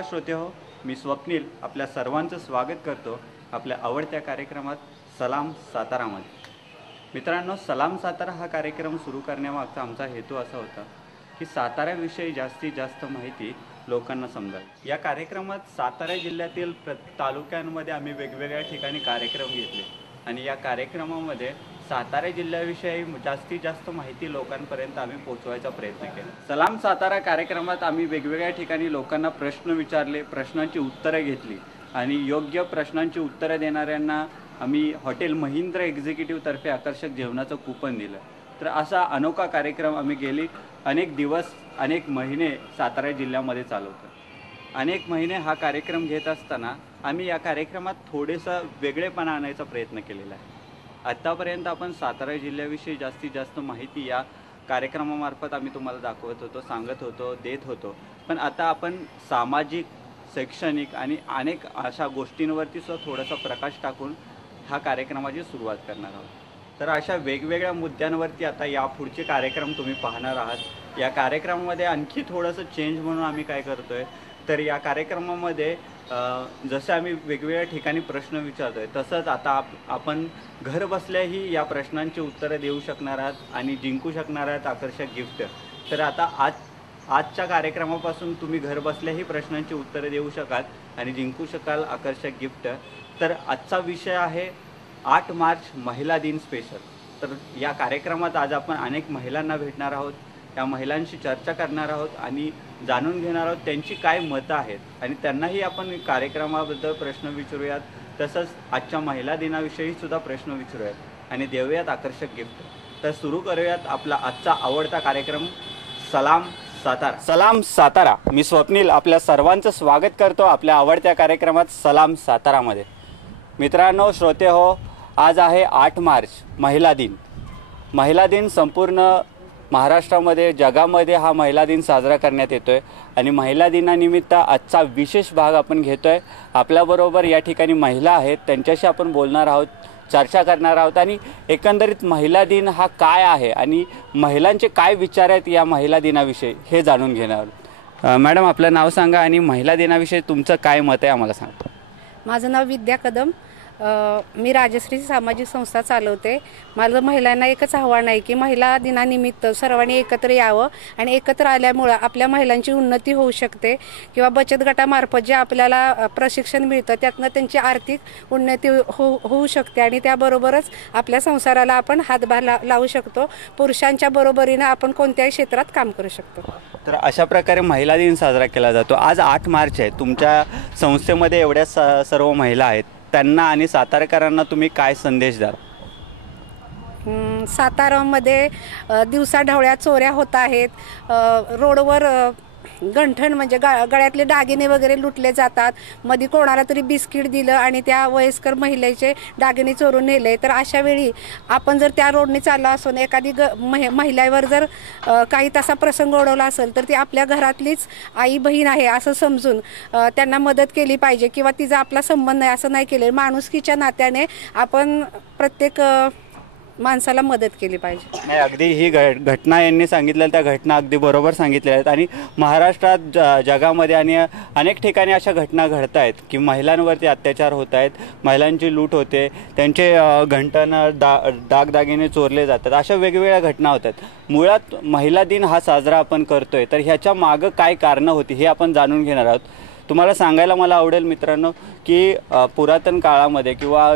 नमस्कार श्रोते हो, मी स्वप्नील आपल्या सर्वांचं स्वागत करतो आपल्या आवडत्या कार्यक्रमात सलाम सातारामध्ये। मित्रांनो, सलाम सातारा हा कार्यक्रम सुरू करण्यामागचा आमचा हेतू असा होता की साताऱ्याविषयी जास्तीत जास्त माहिती लोकांना समजावी। या कार्यक्रमात सातारा जिल्ह्यातील तालुक्यांमध्ये आम्ही वेगवेगळ्या ठिकाणी कार्यक्रम घेतले आणि या कार्यक्रमामध्ये सातारा जिल्ह्याविषयी जास्तीत जास्त माहिती लोकांपर्यंत आम्ही पोहोचवायचा प्रयत्न केला। सलाम सातारा कार्यक्रमात आम्ही वेगवेगळ्या ठिकाणी लोकांना प्रश्न विचारले, प्रश्नांची उत्तरे घेतली आणि योग्य प्रश्नांची उत्तरे देणाऱ्यांना आम्ही हॉटेल महिंद्रा एक्झिक्युटिव्ह तर्फे आकर्षक जेवणाचं कूपन दिलं। तर असा अनोखा कार्यक्रम आम्ही गेली अनेक दिवस अनेक महिने सातारा जिल्ह्यामध्ये चालवतो। अनेक महिने हा कार्यक्रम घेत असताना आम्ही या कार्यक्रमात थोडेसा वेगळेपणा आणायचा प्रयत्न केलेला आहे। आत्तापर्यंत आपण सातारा जिल्ह्याविषयी जास्तीत जास्त माहिती या कार्यक्रमामार्फत आम्ही तुम्हाला दाखवत होतो, सांगत होतो, देत होतो। पण आता आपण सामाजिक, शैक्षणिक आणि अनेक अशा गोष्टींवरती सुद्धा थोडासा प्रकाश टाकून हा कार्यक्रमाची सुरुवात करणार आहोत। तर अशा वेगवेगळ्या मुद्द्यांवरती आता यापुढचे कार्यक्रम तुम्ही पाहणार आहात। या कार्यक्रमामध्ये आणखी थोडंसं चेंज म्हणून आम्ही काय करतोय, तर या कार्यक्रमामध्ये जसे आम्ही वेगवेगळ्या ठिकाणी प्रश्न विचारतोय तसंच आता आपण घर बसल्याही या प्रश्नांची उत्तरे देऊ शकणार आहात आणि जिंकू शकणार आहात आकर्षक गिफ्ट। तर आता आजच्या कार्यक्रमापासून तुम्ही घर बसल्याही प्रश्नांची उत्तरे देऊ शकाल आणि जिंकू शकाल आकर्षक गिफ्ट। तर आजचा विषय आहे 8 मार्च महिला दिन स्पेशल। तर या कार्यक्रमात आज आपण अनेक महिलांना भेटणार आहोत, त्या महिलांशी चर्चा करणार आहोत आणि जाणून घेणार आहोत त्यांची काय मतं आहेत आणि त्यांनाही आपण कार्यक्रमाबद्दल प्रश्न विचारूयात। तसंच आजच्या महिला दिनाविषयी सुद्धा प्रश्न विचारूयात आणि देऊयात आकर्षक गिफ्ट। तर सुरू करूयात आपला आजचा आवडता कार्यक्रम सलाम सातारा। सलाम सातारा, मी स्वप्नील आपल्या सर्वांचं स्वागत करतो आपल्या आवडत्या कार्यक्रमात सलाम सातारामध्ये। मित्रांनो, श्रोते हो, आज आहे 8 मार्च महिला दिन। महिला दिन संपूर्ण महाराष्ट्रामध्ये, जगामध्ये हा महिला दिन साजरा करण्यात येतो आहे आणि महिला दिनानिमित्त आजचा विशेष भाग आपण घेतो आहे। आपल्याबरोबर या ठिकाणी महिला आहेत, त्यांच्याशी आपण बोलणार आहोत, चर्चा करणार आहोत आणि एकंदरीत महिला दिन हा काय आहे आणि महिलांचे काय विचार आहेत या महिला दिनाविषयी हे जाणून घेणार आहोत। मॅडम, आपलं नाव सांगा आणि महिला दिनाविषयी तुमचं काय मत आहे आम्हाला सांगा। माझं नाव विद्या कदम, मी राजश्री सामाजिक संस्था चालवते। माझं महिलांना एकच आव्हान आहे की महिला दिनानिमित्त सर्वांनी एकत्र यावं आणि एकत्र आल्यामुळं आपल्या महिलांची उन्नती होऊ शकते किंवा बचत गटामार्फत जे आपल्याला प्रशिक्षण मिळतं त्यातनं त्यांची आर्थिक उन्नती होऊ शकते आणि त्याबरोबरच आपल्या संसाराला आपण हातभार लावू शकतो। पुरुषांच्या बरोबरीनं आपण कोणत्याही क्षेत्रात काम करू शकतो। तर अशा प्रकारे महिला दिन साजरा केला जातो। आज 8 मार्च आहे, तुमच्या संस्थेमध्ये एवढ्या सर्व महिला आहेत, त्यांना आणि सातारकरांना तुम्ही काय संदेश द्याल? सातारामध्ये दिवसाढवळ्या चोऱ्या होत आहेत, रोडवर गंठण म्हणजे गळ्यातले दागिने वगैरे लुटले जातात। मध्ये कोणाला तरी बिस्किट दिलं आणि त्या वयस्कर महिलेचे दागिने चोरून नेले। तर अशा वेळी आपण जर त्या रोडने चाललो असून एखादी महिलेवर जर काही तसा प्रसंग ओढवला असेल तर ती आपल्या घरातलीच आई बहीण आहे असं समजून त्यांना मदत केली पाहिजे किंवा तिचा आपला संबंध नाही असं नाही केले। माणुसकीच्या नात्याने आपण प्रत्येक माणसाला मदत केली पाहिजे। नाही, अगदी ही घटना यांनी सांगितल्या त्या घटना अगदी बरोबर सांगितल्या आहेत आणि महाराष्ट्रात जगामध्ये आणि अनेक ठिकाणी अशा घटना घडत आहेत की महिलांवरती अत्याचार होत आहेत, महिलांची लूट होते, त्यांचे घंटण दागदागिने चोरले जातात, अशा वेगवेगळ्या घटना होतात। मुळात महिला दिन हा साजरा आपण करतोय तर ह्याच्या मागं काय कारणं होती हे आपण जाणून घेणार आहोत। तुम्हाला सांगायला मला आवडेल मित्रांनो की पुरातन काळामध्ये किंवा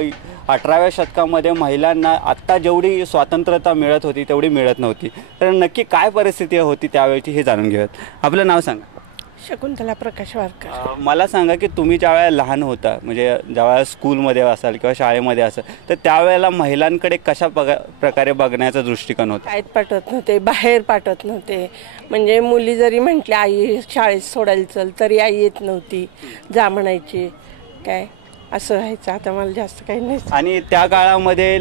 18व्या शतकामध्ये महिलांना आत्ता जेवढी स्वातंत्र्यता मिळत होती तेवढी मिळत नव्हती। तर नक्की काय परिस्थिती होती त्यावेळची हे जाणून घेऊयात। आपलं नाव सांगा। शकुंतला प्रकाश वारकर। मला सांगा की तुम्ही ज्यावेळेला लहान होता, म्हणजे ज्यावेळेला स्कूलमध्ये असाल किंवा शाळेमध्ये असाल, तर त्यावेळेला महिलांकडे कशा प्रकारे बघण्याचा दृष्टिकोन होता? शाळेत पाठवत नव्हते, बाहेर पाठवत नव्हते। म्हणजे मुली जरी म्हटल्या आई शाळेत सोडायला चल तरी आई येत नव्हती, जा म्हणायची, काय असं व्हायचं। आता मला जास्त काही नाही। आणि त्या काळामध्ये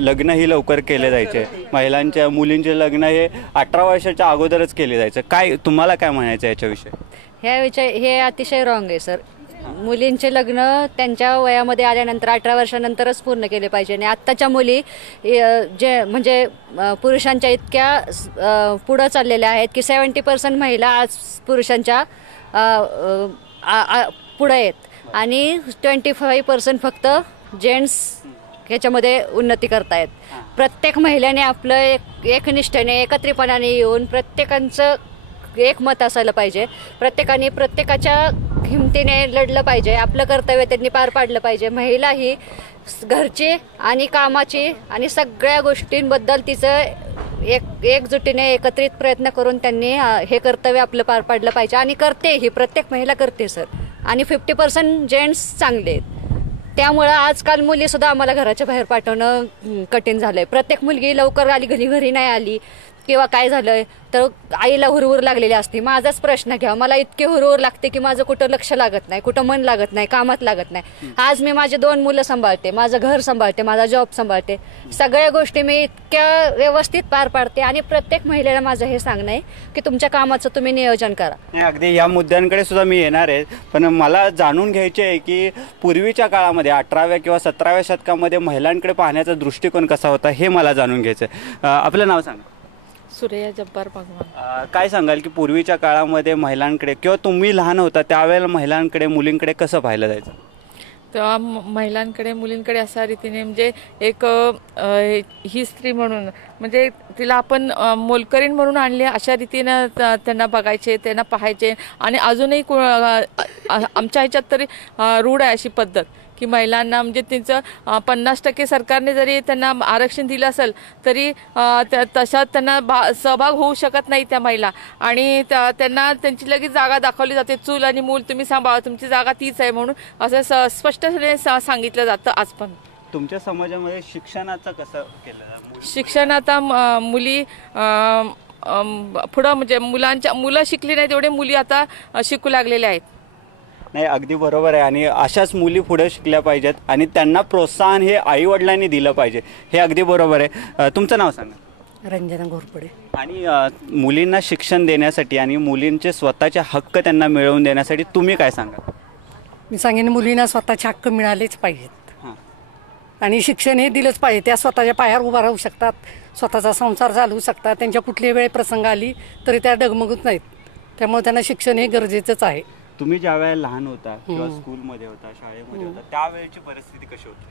लग्नही लवकर केले जायचे, महिलांच्या मुलींचे लग्न हे 18 वर्षाच्या अगोदरच केले जायचं। काय तुम्हाला काय म्हणायचं याच्याविषयी? हे अतिशय रॉंग आहे सर। मुलींचे लग्न त्यांच्या वयामध्ये आल्यानंतर 18 वर्षानंतरच पूर्ण केले पाहिजे आणि आत्ताच्या मुली जे म्हणजे पुरुषांच्या इतक्या पुढं चाललेल्या आहेत की 70% महिला आज पुरुषांच्या पुढे आहेत आणि 25% फक्त जेंट्स ह्याच्यामध्ये उन्नती करतायत. प्रत्येक महिलेने आपलं एकनिष्ठेने एकत्रितपणाने येऊन प्रत्येकांचं एक मत असायला पाहिजे. प्रत्येकाने प्रत्येकाच्या हिमतीने लढलं पाहिजे. आपलं कर्तव्य त्यांनी पार पाडलं पाहिजे. महिला ही घरची आणि कामाची आणि सगळ्या गोष्टींबद्दल तिचं एकजुटीने एकत्रित प्रयत्न करून त्यांनी हे कर्तव्य आपलं पार पाडलं पाहिजे आणि करते ही प्रत्येक महिला करते सर. आणि 50% जेंट्स चांगले आहेत. त्यामुळं आजकाल मुलीसुद्धा आम्हाला घराच्या बाहेर पाठवणं कठीण झालं आहे. प्रत्येक मुलगी लवकर आली घरी नाही आली किंवा काय झालं तर आईला हुरहुर लागलेली असते. माझाच प्रश्न घ्या, मला इतके हुरहुर लागते की माझं कुठं लक्ष लागत नाही, कुठं मन लागत नाही, कामात लागत नाही. आज मी माझे 2 मुलं सांभाळते, माझं घर सांभाळते, माझा जॉब सांभाळते. सगळ्या गोष्टी मी इतक्या व्यवस्थित पार पाडते आणि प्रत्येक महिलेला माझं हे सांगणं आहे की तुमच्या कामाचं तुम्ही नियोजन करा. अगदी या मुद्द्यांकडे सुद्धा मी येणार आहे, पण मला जाणून घ्यायचे आहे की पूर्वीच्या काळामध्ये 18व्या किंवा 17व्या शतकामध्ये महिलांकडे पाहण्याचा दृष्टिकोन कसा होता हे मला जाणून घ्यायचं आहे. आपलं नाव सांगा. सुरेया जब्बार भगवान. काय सांगाल की पूर्वीच्या काळामध्ये महिलांकडे किंवा तुम्ही लहान होता त्यावेळेला महिलांकडे मुलींकडे कसं पाहिलं जायचं? तेव्हा महिलांकडे मुलींकडे अशा रीतीने म्हणजे एक ही स्त्री म्हणून म्हणजे तिला आपण मोलकरीण म्हणून आणले अशा रीतीनं त्यांना बघायचे, त्यांना पाहायचे. आणि अजूनही आमच्या ह्याच्यात तरी रूढ आहे अशी पद्धत की महिलांना म्हणजे त्यांचं 50% सरकारने जरी त्यांना आरक्षण दिलं असेल तरी तशात त्यांना सहभाग होऊ शकत नाही त्या महिला. आणि त्यांना त्यांची लगेच जागा दाखवली जाते, चूल आणि मूल तुम्ही सांभाळा, तुमची जागा तीच आहे म्हणून असं स्पष्टपणे सांगितलं जातं. आज पण तुमच्या समाजामध्ये शिक्षणाचं कसं केलं? शिक्षण आता मुली पुढं म्हणजे मुलं शिकली नाही तेवढे मुली आता शिकू लागलेल्या आहेत. नाही, अगदी बरोबर आहे. आणि अशाच मुली पुढे शिकल्या पाहिजेत आणि त्यांना प्रोत्साहन हे आईवडिलांनी दिलं पाहिजे, हे अगदी बरोबर आहे. तुमचं नाव सांगा. रंजना घोरपडे. आणि मुलींना शिक्षण देण्यासाठी आणि मुलींचे स्वतःचे हक्क त्यांना मिळवून देण्यासाठी तुम्ही काय सांगा? मी सांगेन मुलींना स्वतःचे हक्क मिळालेच पाहिजेत आणि शिक्षण हे दिलंच पाहिजे. त्या स्वतःच्या पायावर उभा राहू शकतात, स्वतःचा संसार चालवू शकतात. त्यांच्या कुठलीही वेळ प्रसंग आली तरी त्या डगमगत नाहीत. त्यामुळे त्यांना शिक्षण हे गरजेचंच आहे. तुम्ही ज्या वेळेला लहान होता किंवा स्कूलमध्ये होता, शाळेमध्ये होता, त्यावेळेची परिस्थिती कशी होती?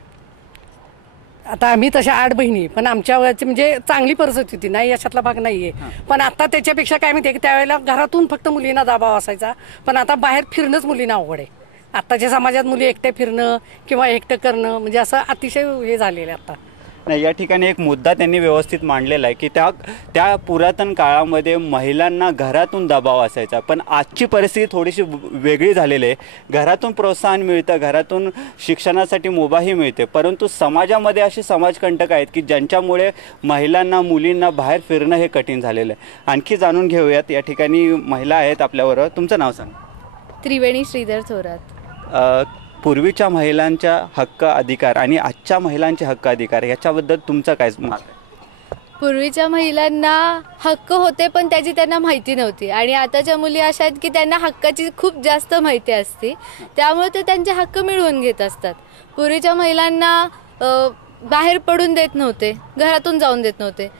आता आम्ही तशा 8 बहिणी, पण आमच्या वेळेची म्हणजे चांगली परिस्थिती होती, नाही अशातला भाग नाहीये. पण आता त्याच्यापेक्षा काय माहिती की त्यावेळेला घरातून फक्त मुलींना दबाव असायचा, पण आता बाहेर फिरणंच मुलींना अवघड आहे. आत्ताच्या समाजात मुली एकटे फिरणं किंवा एकटं करणं म्हणजे असं अतिशय हे झालेलं आहे आता. नाही, या ठिकाणी एक मुद्दा त्यांनी व्यवस्थित मांडलेला आहे की त्या पुरातन काळामध्ये महिलांना घरातून दबाव असायचा, पण आजची परिस्थिती थोडीशी वेगळी झालेली आहे. घरातून प्रोत्साहन मिळतं, घरातून शिक्षणासाठी मुभाही मिळते, परंतु समाजामध्ये असे समाजकंटक आहेत की ज्यांच्यामुळे महिलांना मुलींना बाहेर फिरणं हे कठीण झालेलं आहे. आणखी जाणून घेऊयात. या ठिकाणी महिला आहेत आपल्याबरोबर. तुमचं नाव सांगा. त्रिवेणी श्रीधर थोरात. पूर्वीच्या महिलांच्या हक्क अधिकार आणि आजच्या महिलांचे हक्क अधिकार याच्याबद्दल तुमचं काय मत आहे? पूर्वीच्या महिलांना हक्क होते पण त्याची त्यांना माहिती नव्हती आणि आताच्या मुली अशा आहेत की त्यांना हक्काची खूप जास्त माहिती असते, त्यामुळे ते त्यांचे हक्क मिळवून घेत असतात. पूर्वीच्या महिलांना बाहेर पडून देत नव्हते, घरातून जाऊन देत नव्हते,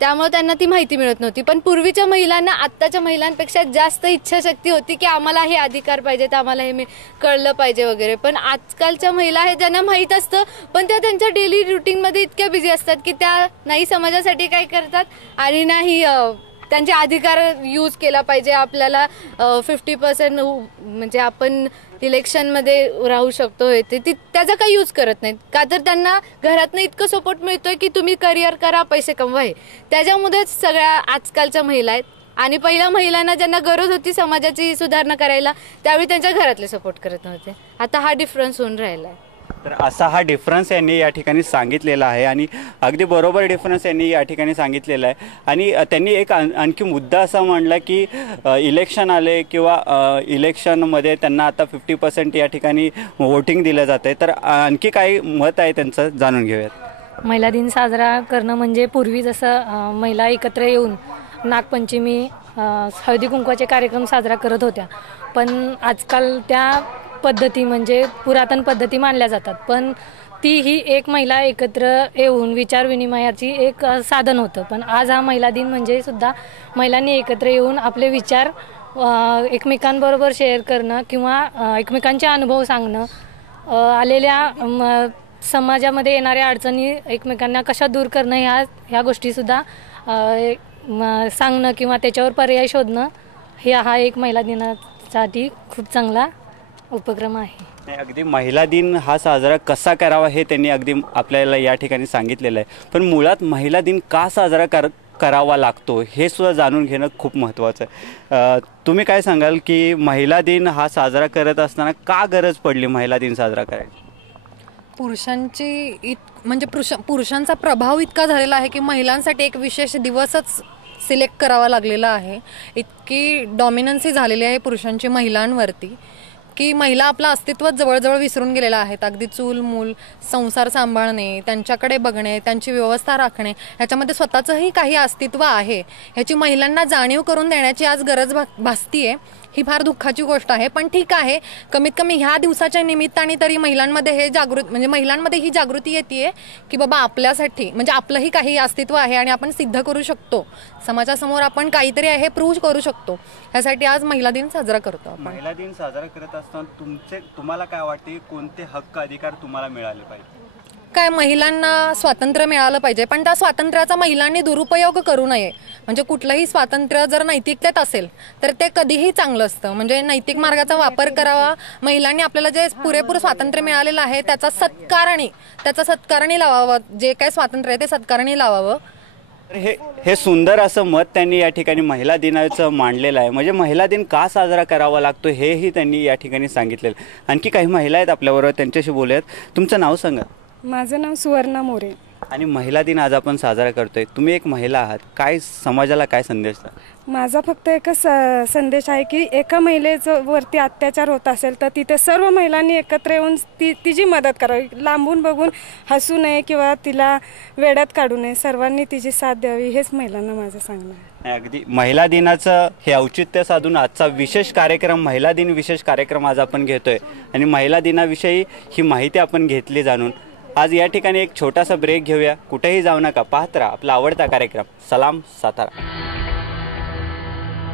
त्यामुळे त्यांना ती माहिती मिळत नव्हती. पण पूर्वीच्या महिलांना आत्ताच्या महिलांपेक्षा जास्त इच्छाशक्ती होती की आम्हाला हे अधिकार पाहिजेत, आम्हाला हे कळलं पाहिजे वगैरे. पण आजकालच्या महिला आहेत ज्यांना माहीत असतं पण त्या त्यांच्या डेली रुटीनमध्ये इतक्या बिझी असतात की त्या नाही समाजासाठी काय करतात आणि नाही त्यांचे अधिकार यूज केला पाहिजे. आपल्याला 50% म्हणजे आपण इलेक्शनमध्ये राहू शकतो ते त्याचा काही यूज करत नाहीत का तर त्यांना घरातनं इतकं सपोर्ट मिळतोय की तुम्ही करिअर करा, पैसे कमवा. हे त्याच्यामध्येच सगळ्या आजकालच्या महिला आहेत. आणि पहिल्या महिलांना ज्यांना गरज होती समाजाची सुधारणा करायला त्यावेळी त्यांच्या घरातले सपोर्ट करत नव्हते. आता हा डिफरन्स होऊन राहिला आहे. तर असा हा डिफरन्स यांनी या ठिकाणी सांगितलेला आहे आणि अगदी बरोबर डिफरन्स यांनी या ठिकाणी सांगितलेला आहे. आणि त्यांनी एक आणखी मुद्दा असा मांडला की इलेक्शन आले किंवा इलेक्शनमध्ये त्यांना आता 50% या ठिकाणी वोटिंग दिलं जातं आहे. तर आणखी काही मत आहे त्यांचं, जाणून घेऊयात. महिला दिन साजरा करणं म्हणजे पूर्वी जसं महिला एकत्र येऊन नागपंचमी हळदी कुंकवाचे कार्यक्रम साजरा करत होत्या, पण आजकाल त्या पद्धती म्हणजे पुरातन पद्धती मानल्या जातात. पण ती ही एक महिला एकत्र येऊन विचार विनिमयाची एक साधन होतं. पण आज हा महिला दिन म्हणजे सुद्धा महिलांनी एकत्र येऊन आपले विचार एकमेकांबरोबर शेअर करणं किंवा एकमेकांचे अनुभव सांगणं, आलेल्या समाजामध्ये येणाऱ्या अडचणी एकमेकांना कशा दूर करणं ह्या गोष्टीसुद्धा सांगणं किंवा त्याच्यावर पर्याय शोधणं हा एक महिला दिनासाठी खूप चांगला उपक्रम आहे. नाही, अगदी महिला दिन हा साजरा कसा करावा हे त्यांनी अगदी आपल्याला या ठिकाणी सांगितलेलं आहे. पण मुळात महिला दिन का साजरा करावा लागतो हे सुद्धा जाणून घेणं खूप महत्त्वाचं आहे. तुम्ही काय सांगाल की महिला दिन हा साजरा करत असताना का गरज पडली महिला दिन साजरा करायची? म्हणजे पुरुषांचा प्रभाव इतका झालेला आहे की महिलांसाठी एक विशेष दिवसच सिलेक्ट करावा लागलेला आहे. इतकी डॉमिनन्सी झालेली आहे पुरुषांची महिलांवरती की महिला आपलं अस्तित्वच जवळजवळ विसरून गेलेला आहेत. अगदी चूल मूल संसार सांभाळणे, त्यांच्याकडे बघणे, त्यांची व्यवस्था राखणे, ह्याच्यामध्ये स्वतःचंही काही अस्तित्व आहे ह्याची महिलांना जाणीव करून देण्याची आज गरज भासतीये. ही फार दुःखाची गोष्ट आहे. पण ठीक आहे, कमीत कमी ह्या दिवसाच्या निमित्ताने तरी महिलांमध्ये महिलांमध्ये ही जागृती येते की बाबा आपल्यासाठी म्हणजे आपलंही काही अस्तित्व आहे आणि आपण सिद्ध करू शकतो, समाजासमोर आपण काहीतरी आहे प्रूव्ह करू शकतो. ह्यासाठी आज महिला दिन साजरा करतो आपण. महिला दिन साजरा करत असताना तुम्हाला काय वाटते, कोणते हक्क अधिकार तुम्हाला मिळाले पाहिजे? काय, महिलांना स्वातंत्र्य मिळालं पाहिजे, पण त्या स्वातंत्र्याचा महिलांनी दुरुपयोग करू नये. म्हणजे कुठलंही स्वातंत्र्य जर नैतिकतेत असेल तर ते कधीही चांगलं असतं. म्हणजे नैतिक मार्गाचा वापर करावा. महिलांनी आपल्याला जे पुरेपूर स्वातंत्र्य मिळालेलं आहे त्याचा सत्कारणी लावावं. जे काय स्वातंत्र्य आहे ते सत्कारणी लावावं. हे सुंदर असं मत त्यांनी या ठिकाणी महिला दिनाचं मांडलेलं आहे. म्हणजे महिला दिन का साजरा करावा लागतो हेही त्यांनी या ठिकाणी सांगितलेलं. आणखी काही महिला आहेत आपल्याबरोबर, त्यांच्याशी बोलूयात. तुमचं नाव सांगा. माझं नाव सुवर्णा मोरे. आणि महिला दिन आज आपण साजरा करतोय, तुम्ही एक महिला आहात, काय समाजाला काय संदेश द्या? माझा फक्त एकच संदेश आहे की एका महिलेचं वरती अत्याचार होत असेल तर तिथे सर्व महिलांनी एकत्र येऊन तिची मदत करावी. लांबून बघून हसू नये किंवा तिला वेड्यात काढू नये. सर्वांनी तिची साथ द्यावी, हेच महिलांना माझं सांगणं आहे. अगदी महिला दिनाचं हे औचित्य साधून आजचा विशेष कार्यक्रम, महिला दिन विशेष कार्यक्रम आज आपण घेतोय आणि महिला दिनाविषयी ही माहिती आपण घेतली जाणून. आज या ठिकाणी एक छोटासा ब्रेक घेऊया. कुठेही जाऊ नका, पाहत राहा आपला आवडता कार्यक्रम सलाम सातारा.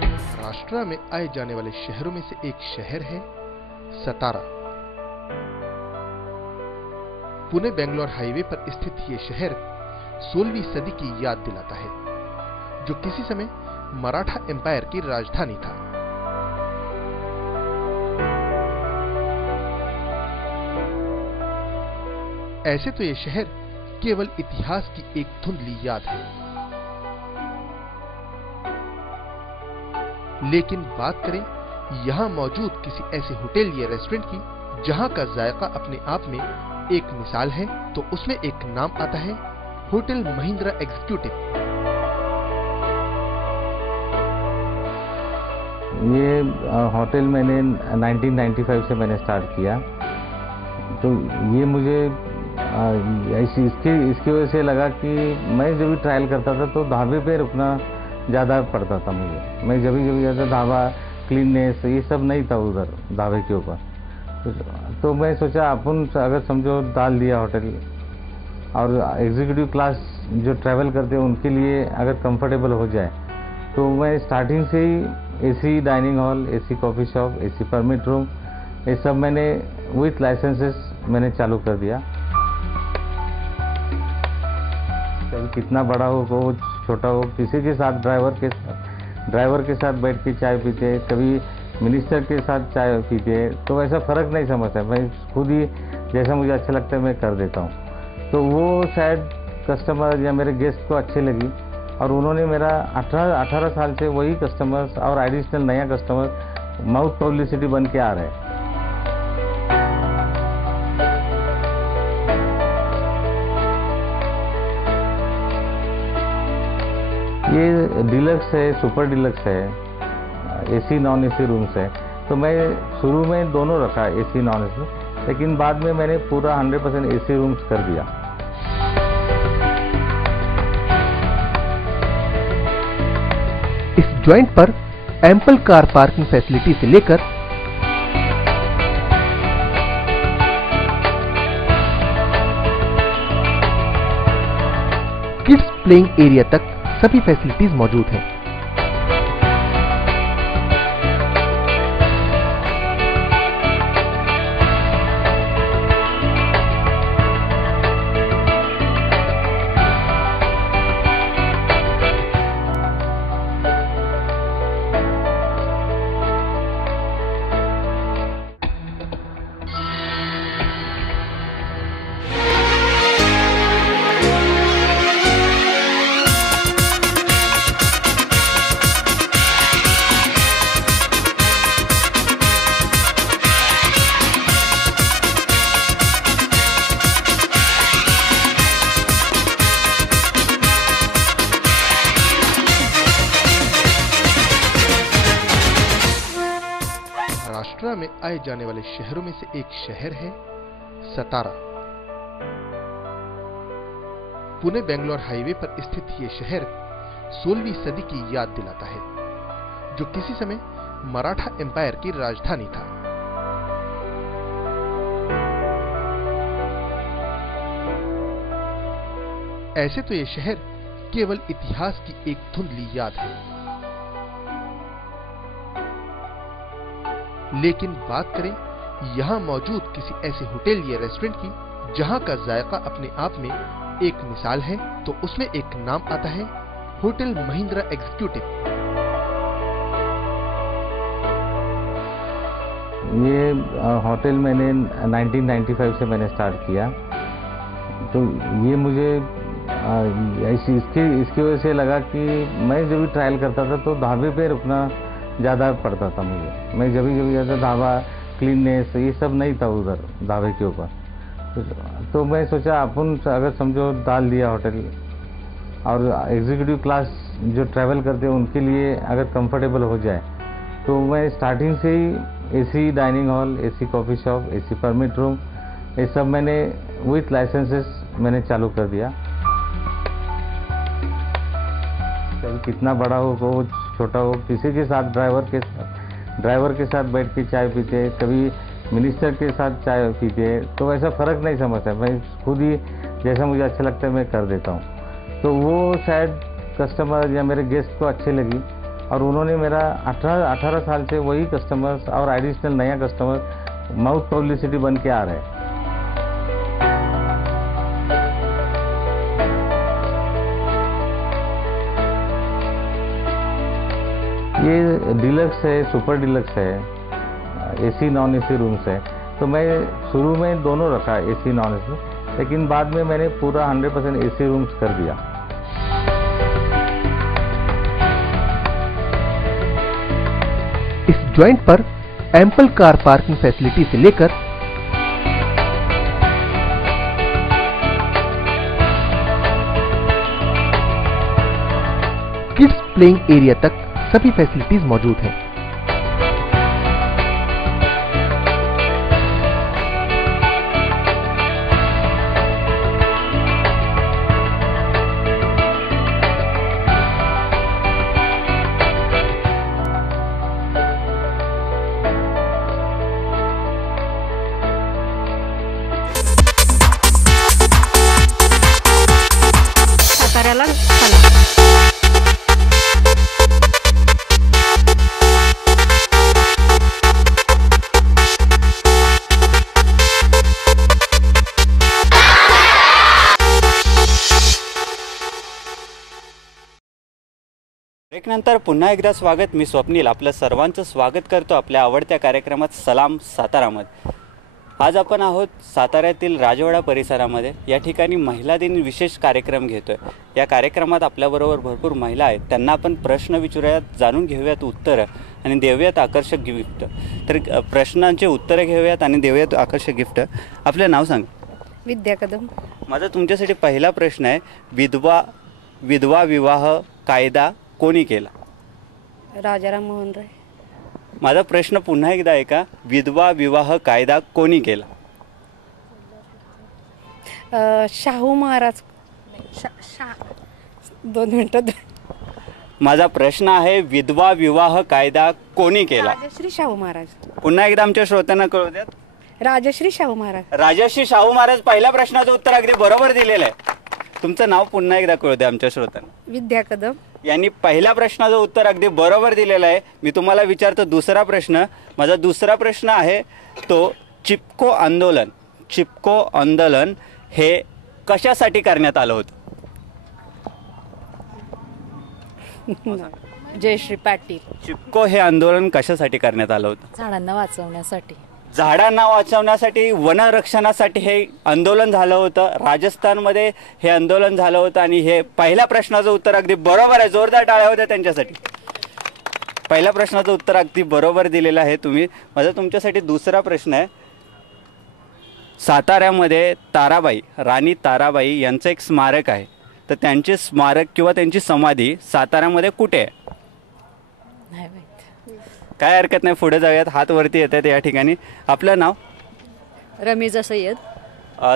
महाराष्ट्र में आए जाने वाले शहरों में से एक शहर है सतारा. पुणे बेंगलोर हाईवे पर स्थित ये शहर 16वीं सदी की याद दिलाता है, जो किसी समय मराठा एम्पायर की राजधानी था. ऐसे तो ये शहर केवल इतिहास की एक धुंधली याद है, लेकिन बात करें यहां मौजूद किसी ऐसे होटल या रेस्टोरेंट की जहां का जायका अपने आप में एक मिसाल है, तो उसमें एक नाम आता है होटल महिंद्रा एग्जीक्यूटिव. ये होटल मैंने 1995 से मैंने स्टार्ट किया. तो ये मुझे इसकी वजह से लगा कि मैं जब भी ट्रायल करता था तो ढाबे पे रुकना ज़्यादा पड़ता था मुझे. मैं जब भी जाता ढाबा, क्लीननेस ये सब नहीं था उधर ढाबे के ऊपर. तो मैं सोचा अपन अगर समझो डाल दिया होटल, और एग्जीक्यूटिव क्लास जो ट्रैवल करते हैं उनके लिए अगर कंफर्टेबल हो जाए, तो मैं स्टार्टिंग से ही AC dining hall, AC coffee shop, AC permit room, ये सब मैंने विथ लाइसेंसेस मैंने चालू कर दिया. कभी कितना बड़ा हो छोटा हो, किसी के साथ ड्राइवर के साथ बैठ के चाय पीते, कभी मिनिस्टर के साथ चाय पीते, तो ऐसा फ़र्क नहीं समझता. मैं खुद ही जैसा मुझे अच्छा लगता है मैं कर देता हूँ. तो वो शायद कस्टमर या मेरे गेस्ट को अच्छी लगी, और उन्होंने मेरा 18 साल से वही कस्टमर्स और एडिशनल नया कस्टमर माउथ पब्लिसिटी बन के आ रहे हैं. ये डिलक्स है, सुपर डिलक्स है, एसी नॉन एसी रूम्स है. तो मैं शुरू में दोनों रखा, एसी नॉन एसी, लेकिन बाद में मैंने पूरा 100% एसी रूम्स कर दिया. इस जॉइंट पर एम्पल कार पार्किंग फैसिलिटी से लेकर किड्स प्लेइंग एरिया तक सभी फैसिलिटीज मौजूद हैं. आए जाने वाले शहरों में से एक शहर है सतारा। पुणे बेंगलोर हाईवे पर स्थित ये शहर 16वीं सदी की याद दिलाता है, जो किसी समय मराठा एम्पायर की राजधानी था। ऐसे तो ये शहर केवल इतिहास की एक धुंधली याद है, लेकिन बात करें यहां मौजूद किसी ऐसे होटल या रेस्टोरेंट की जहां का जायका अपने आप में एक मिसाल है, तो उसमें एक नाम आता है होटल महिंद्रा एग्जीक्यूटिव। ये होटल मैंने 1995 से मैंने स्टार्ट किया, तो ये मुझे इसकी वजह से लगा कि मैं जब भी ट्रायल करता था तो ढाबे पे रुकना ज़्यादा पड़ता था मुझे। मैं जब भी जाता ढाबा क्लीननेस ये सब नहीं था उधर ढाबे के ऊपर, तो मैं सोचा अपन अगर समझो डाल दिया होटल, और एग्जीक्यूटिव क्लास जो ट्रैवल करते हैं उनके लिए अगर कंफर्टेबल हो जाए, तो मैं स्टार्टिंग से ही AC dining hall, AC coffee shop, AC permit room, ये सब मैंने विथ लाइसेंसेस मैंने चालू कर दिया। कभी कितना बड़ा हो छोटा हो, किसी के साथ ड्राइवर के साथ बैठ के चाय पीते, कभी मिनिस्टर के साथ चाय पीते, तो ऐसा फ़र्क नहीं समझता। मैं खुद ही जैसा मुझे अच्छा लगता है मैं कर देता हूँ। तो वो शायद कस्टमर या मेरे गेस्ट को अच्छी लगी, और उन्होंने मेरा 18 साल से वही कस्टमर्स और एडिशनल नया कस्टमर माउथ पब्लिसिटी बन के आ रहे हैं। ये डिलक्स है, सुपर डिलक्स है, एसी नॉन एसी रूम्स है। तो मैं शुरू में दोनों रखा, एसी नॉन एसी, लेकिन बाद में मैंने पूरा 100% एसी रूम्स कर दिया। इस जॉइंट पर एम्पल कार पार्किंग फैसिलिटी से लेकर किड्स प्लेइंग एरिया तक सभी फैसिलिटीज मौजूद हैं। साताऱ्याला चला। ब्रेकनंतर पुन्हा एकदा स्वागत। मी स्वप्नील आपलं सर्वांचं स्वागत करतो आपल्या आवडत्या कार्यक्रमात सलाम सातारामध्ये। आज आपण आहोत साताऱ्यातील राजवाडा परिसरामध्ये। या ठिकाणी महिला दिन विशेष कार्यक्रम घेतोय। या कार्यक्रमात आपल्याबरोबर भरपूर महिला आहेत, त्यांना आपण प्रश्न विचारूयात, जाणून घेऊयात उत्तरं आणि देऊयात आकर्षक गिफ्ट। तर प्रश्नांचे उत्तरं घेऊयात आणि देऊयात आकर्षक गिफ्ट। आपलं नाव सांग। विद्या कदम। माझा तुमच्यासाठी पहिला प्रश्न आहे, विधवा विवाह कायदा कोणी केला? राजाराम मोहन राय। माझा प्रश्न पुन्हा एकदा आहे का, विधवा विवाह कायदा कोणी केला? शाहू महाराज। 2 मिनिटं। माझा प्रश्न आहे, विधवा विवाह कायदा कोणी केला? राजश्री शाहू महाराज। पुन्हा एकदा आमच्या श्रोत्यांना कळू द्यात। राजश्री शाहू महाराज। राजश्री शाहू महाराज पहिल्या प्रश्नाचं उत्तर अगदी बरोबर दिलेलं आहे। तुमचं नाव पुन्हा एकदा कळू द्या आमच्या श्रोत्यांना। विद्या कदम। यांनी पहिल्या प्रश्नाचं उत्तर अगदी बरोबर दिलेलं आहे। मी तुम्हाला विचारतो दुसरा प्रश्न। माझा दुसरा प्रश्न आहे तो, चिपको आंदोलन हे कशासाठी करण्यात आलं होतं? जयश्री पाटील। चिपको हे आंदोलन कशासाठी करण्यात आलं होतं? झाडांना वाचवण्यासाठी। झाडांना वाचवण्यासाठी, वनरक्षणासाठी हे आंदोलन झालं होतं। राजस्थानमध्ये हे आंदोलन झालं होतं आणि हे पहिल्या प्रश्नाचं उत्तर अगदी बरोबर आहे। जोरदार टाळ्या होत्या त्यांच्यासाठी। पहिल्या प्रश्नाचं उत्तर अगदी बरोबर दिलेलं आहे तुम्ही। माझा तुमच्यासाठी दुसरा प्रश्न आहे, साताऱ्यामध्ये राणी ताराबाई यांचं एक स्मारक आहे, तर त्यांचे स्मारक किंवा त्यांची समाधी साताऱ्यामध्ये कुठे आहे? काय हरकत नाही, पुढे जाऊयात. हात वरती येत आहेत या ठिकाणी. आपलं नाव? रमीजा सय्यद.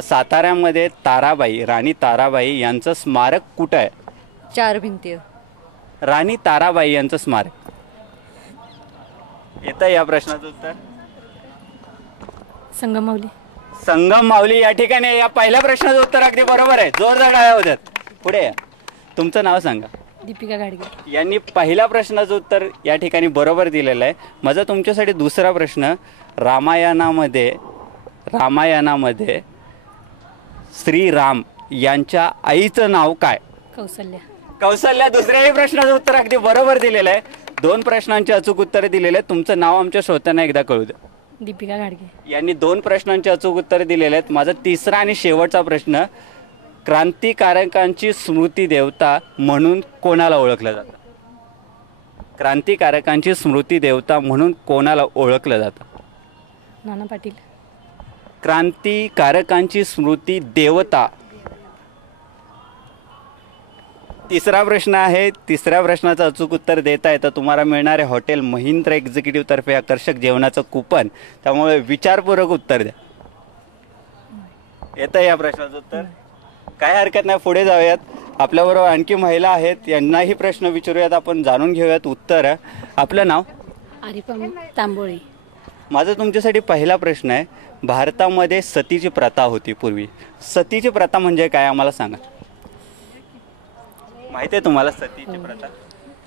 साताऱ्यामध्ये ताराबाई, राणी ताराबाई यांचं स्मारक कुठं आहे? 4 भिंती. राणी ताराबाई यांचं स्मारक येतं या प्रश्नाचं उत्तर? संगम माऊली. संगम माऊली या ठिकाणी. या पहिल्या प्रश्नाचं उत्तर अगदी बरोबर आहे. जोरदार टाळ्या होत्यात. पुढे या. तुमचं नाव सांगा. दीपिका घाडगे. यांनी पहिल्या प्रश्नाचं उत्तर या ठिकाणी बरोबर दिलेलं आहे. माझा तुमच्यासाठी दुसरा प्रश्न, रामायणामध्ये श्रीराम यांच्या आईचं नाव काय? कौसल्या. कौशल्या. दुसऱ्याही प्रश्नाचं उत्तर अगदी बरोबर दिलेलं आहे. 2 प्रश्नांची अचूक उत्तरे दिलेले आहेत. तुमचं नाव आमच्या श्रोत्यांना एकदा कळू द्या. दीपिका घाडगे. यांनी 2 प्रश्नांची अचूक उत्तरे दिलेले आहेत. माझा तिसरा आणि शेवटचा प्रश्न, क्रांतिकारकांची स्मृती देवता म्हणून कोणाला ओळखलं जातं? क्रांतिकारकांची स्मृती देवता म्हणून कोणाला ओळखलं जातं? नाना पाटील. क्रांतिकारकांची स्मृती देवता. तिसरा प्रश्न आहे. तिसऱ्या प्रश्नाचं अचूक उत्तर देता येतं तुम्हाला मिळणार आहे हॉटेल महिंद्रा एक्झिक्युटिव्ह तर्फे आकर्षक जेवणाचं कुपन. त्यामुळे विचारपूर्वक उत्तर द्या. येतं या प्रश्नाचं उत्तर? काय हरकत नाही, पुढे जाऊयात. आपल्याबरोबर आणखी महिला आहेत, यांनाही प्रश्न विचारूयात, आपण जाणून घेऊयात उत्तर. आपलं नाव? आरिफा तांबोळी. माझा तुमच्यासाठी पहिला प्रश्न आहे, भारतामध्ये सतीची प्रथा होती पूर्वी. सतीची प्रथा म्हणजे काय आम्हाला सांगा. माहिती आहे तुम्हाला सतीची प्रथा?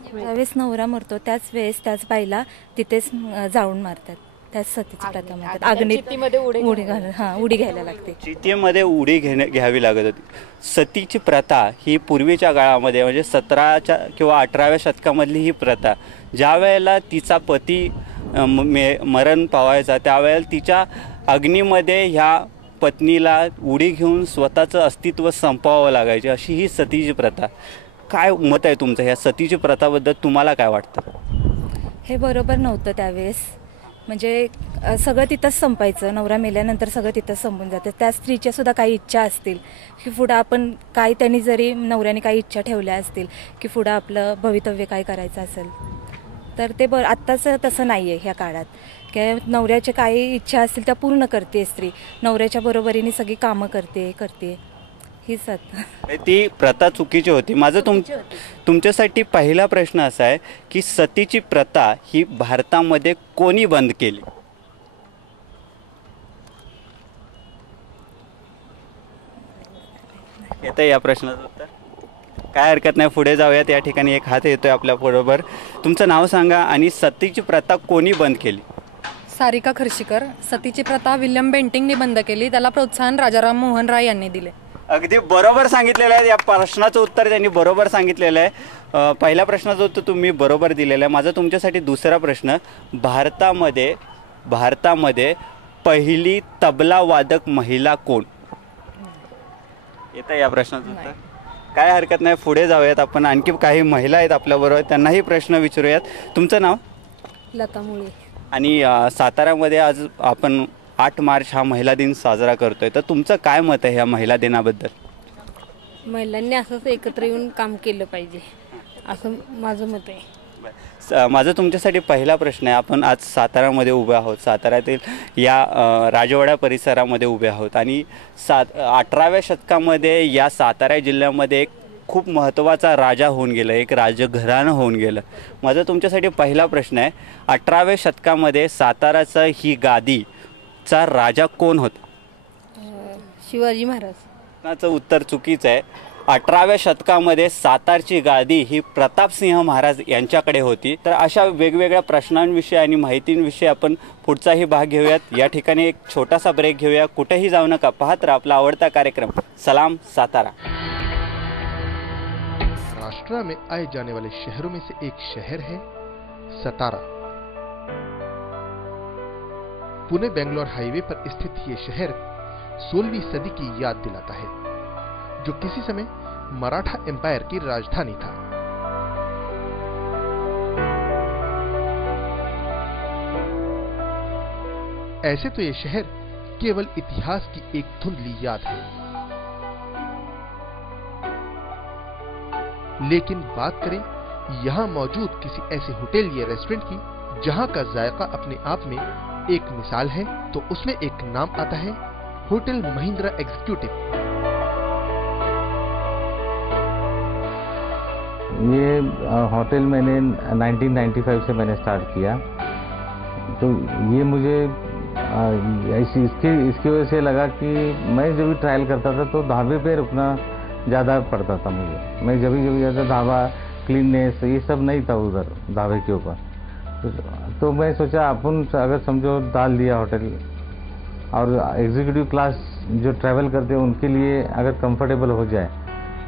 ज्यावेळेस नवरा मरतो त्याच वेळेस त्याच बाईला तिथेच जाळून मारतात. त्याच सतीची प्रथा म्हणतात. अग्नीत उडी घ्यायला लागते. चितेमध्ये उडी घ्यावी लागत होती. सतीची प्रथा ही पूर्वीच्या काळामध्ये म्हणजे 17च्या किंवा 18व्या शतकामधली ही प्रथा. ज्या वेळेला तिचा पती मरण पावायचा त्यावेळेला तिच्या अग्नीमध्ये ह्या पत्नीला उडी घेऊन स्वतःचं अस्तित्व संपवावं लागायचे, अशी ही सतीची प्रथा. काय मत आहे तुमचं ह्या सतीची प्रथाबद्दल? तुम्हाला काय वाटतं? हे बरोबर नव्हतं त्यावेळेस. म्हणजे सगळं तिथंच संपायचं. नवरा मेल्यानंतर सगळं तिथंच संपून जातं. त्या स्त्रीच्या सुद्धा काही इच्छा असतील की पुढं आपण काय, त्यांनी जरी नवऱ्याने काही इच्छा ठेवल्या असतील की पुढं आपलं भवितव्य काय करायचं असेल तर ते आत्ताच तसं नाही आहे ह्या काळात. की नवऱ्याच्या काही इच्छा असतील त्या पूर्ण करते स्त्री. नवऱ्याच्या बरोबरीने सगळी कामं करते हीच आता ती प्रथा चुकीची होती. माझं तुमच्यासाठी पहिला प्रश्न असा आहे की सतीची प्रथा ही भारतामध्ये कोणी बंद केली? येतं या प्रश्नाचं उत्तर? काय हरकत नाही, पुढे जाऊयात. या ठिकाणी एक हात येतोय आपल्या बरोबर. तुमचं नाव सांगा आणि सतीची प्रथा कोणी बंद केली? सारिका खर्शीकर. सतीची प्रथा विल्यम बेंटिंगने बंद केली. त्याला प्रोत्साहन राजाराम मोहन राय यांनी दिले. अगदी बरोबर सांगितलेलं आहे. या प्रश्नाचं उत्तर त्यांनी बरोबर सांगितलेलं आहे. पहिल्या प्रश्नाचं उत्तर तुम्ही बरोबर दिलेलं आहे. माझा तुमच्यासाठी दुसरा प्रश्न, भारतामध्ये पहिली तबला वादक महिला कोण? येतं या प्रश्नाचं उत्तर? काय हरकत नाही, पुढे जाऊयात. आपण आणखी काही महिला आहेत आपल्याबरोबर, त्यांनाही प्रश्न विचारूयात. तुमचं नाव? लता मुळे. आणि साताऱ्यामध्ये आज आपण 8 मार्च हा महिला दिन साजरा करतोय, तर तुमचं काय मत आहे ह्या महिला दिनाबद्दल? महिलांनी असंच एकत्र येऊन काम केलं पाहिजे असं माझं मत आहे. माझा तुमच्यासाठी पहिला प्रश्न आहे, आपण आज साताऱ्यामध्ये उभे आहोत. साताऱ्यातील या राजवाडा परिसरामध्ये उभे आहोत आणि 18व्या शतकामध्ये या सातारा जिल्ह्यामध्ये एक खूप महत्त्वाचा राजा होऊन गेला, एक राजघराणं होऊन गेलं. माझा तुमच्यासाठी पहिला प्रश्न आहे, 18व्या शतकामध्ये साताराचं ही गादीचा राजा कोण होता? शिवाजी महाराज. त्याचं उत्तर चुकीचं आहे. 18व्या शतकामध्ये सातारची गादी ही प्रतापसिंह महाराज यांच्याकडे होती. तर अशा वेगवेगळ्या प्रश्नांविषयी आणि माहितींविषयी आपण पुढचाही भाग घेऊयात. या ठिकाणी एक छोटासा ब्रेक घेऊया. कुठेही जाऊ नका, पाहत राहा आपला आवडता कार्यक्रम सलाम सातारा. महाराष्ट्र में आए जाने वाले शहरों में से एक शहर है सतारा। पुणे बेंगलोर हाईवे पर स्थित ये शहर 16वीं सदी की याद दिलाता है, जो किसी समय मराठा एम्पायर की राजधानी था। ऐसे तो ये शहर केवल इतिहास की एक धुंधली याद है, लेकिन बात करें यहां मौजूद किसी ऐसे होटल या रेस्टोरेंट की जहां का जायका अपने आप में एक मिसाल है, तो उसमें एक नाम आता है होटल महिंद्रा एग्जीक्यूटिव। ये होटल मैंने 1995 से मैंने स्टार्ट किया, तो ये मुझे इसकी वजह से लगा कि मैं जब भी ट्रायल करता था तो ढाबे पे रुकना ज़्यादा पड़ता था मुझे। मैं जब भी जाता ढाबा क्लीननेस ये सब नहीं था उधर ढाबे के ऊपर, तो मैं सोचा अपन अगर समझो डाल दिया होटल, और एग्जीक्यूटिव क्लास जो ट्रैवल करते हैं उनके लिए अगर कंफर्टेबल हो जाए,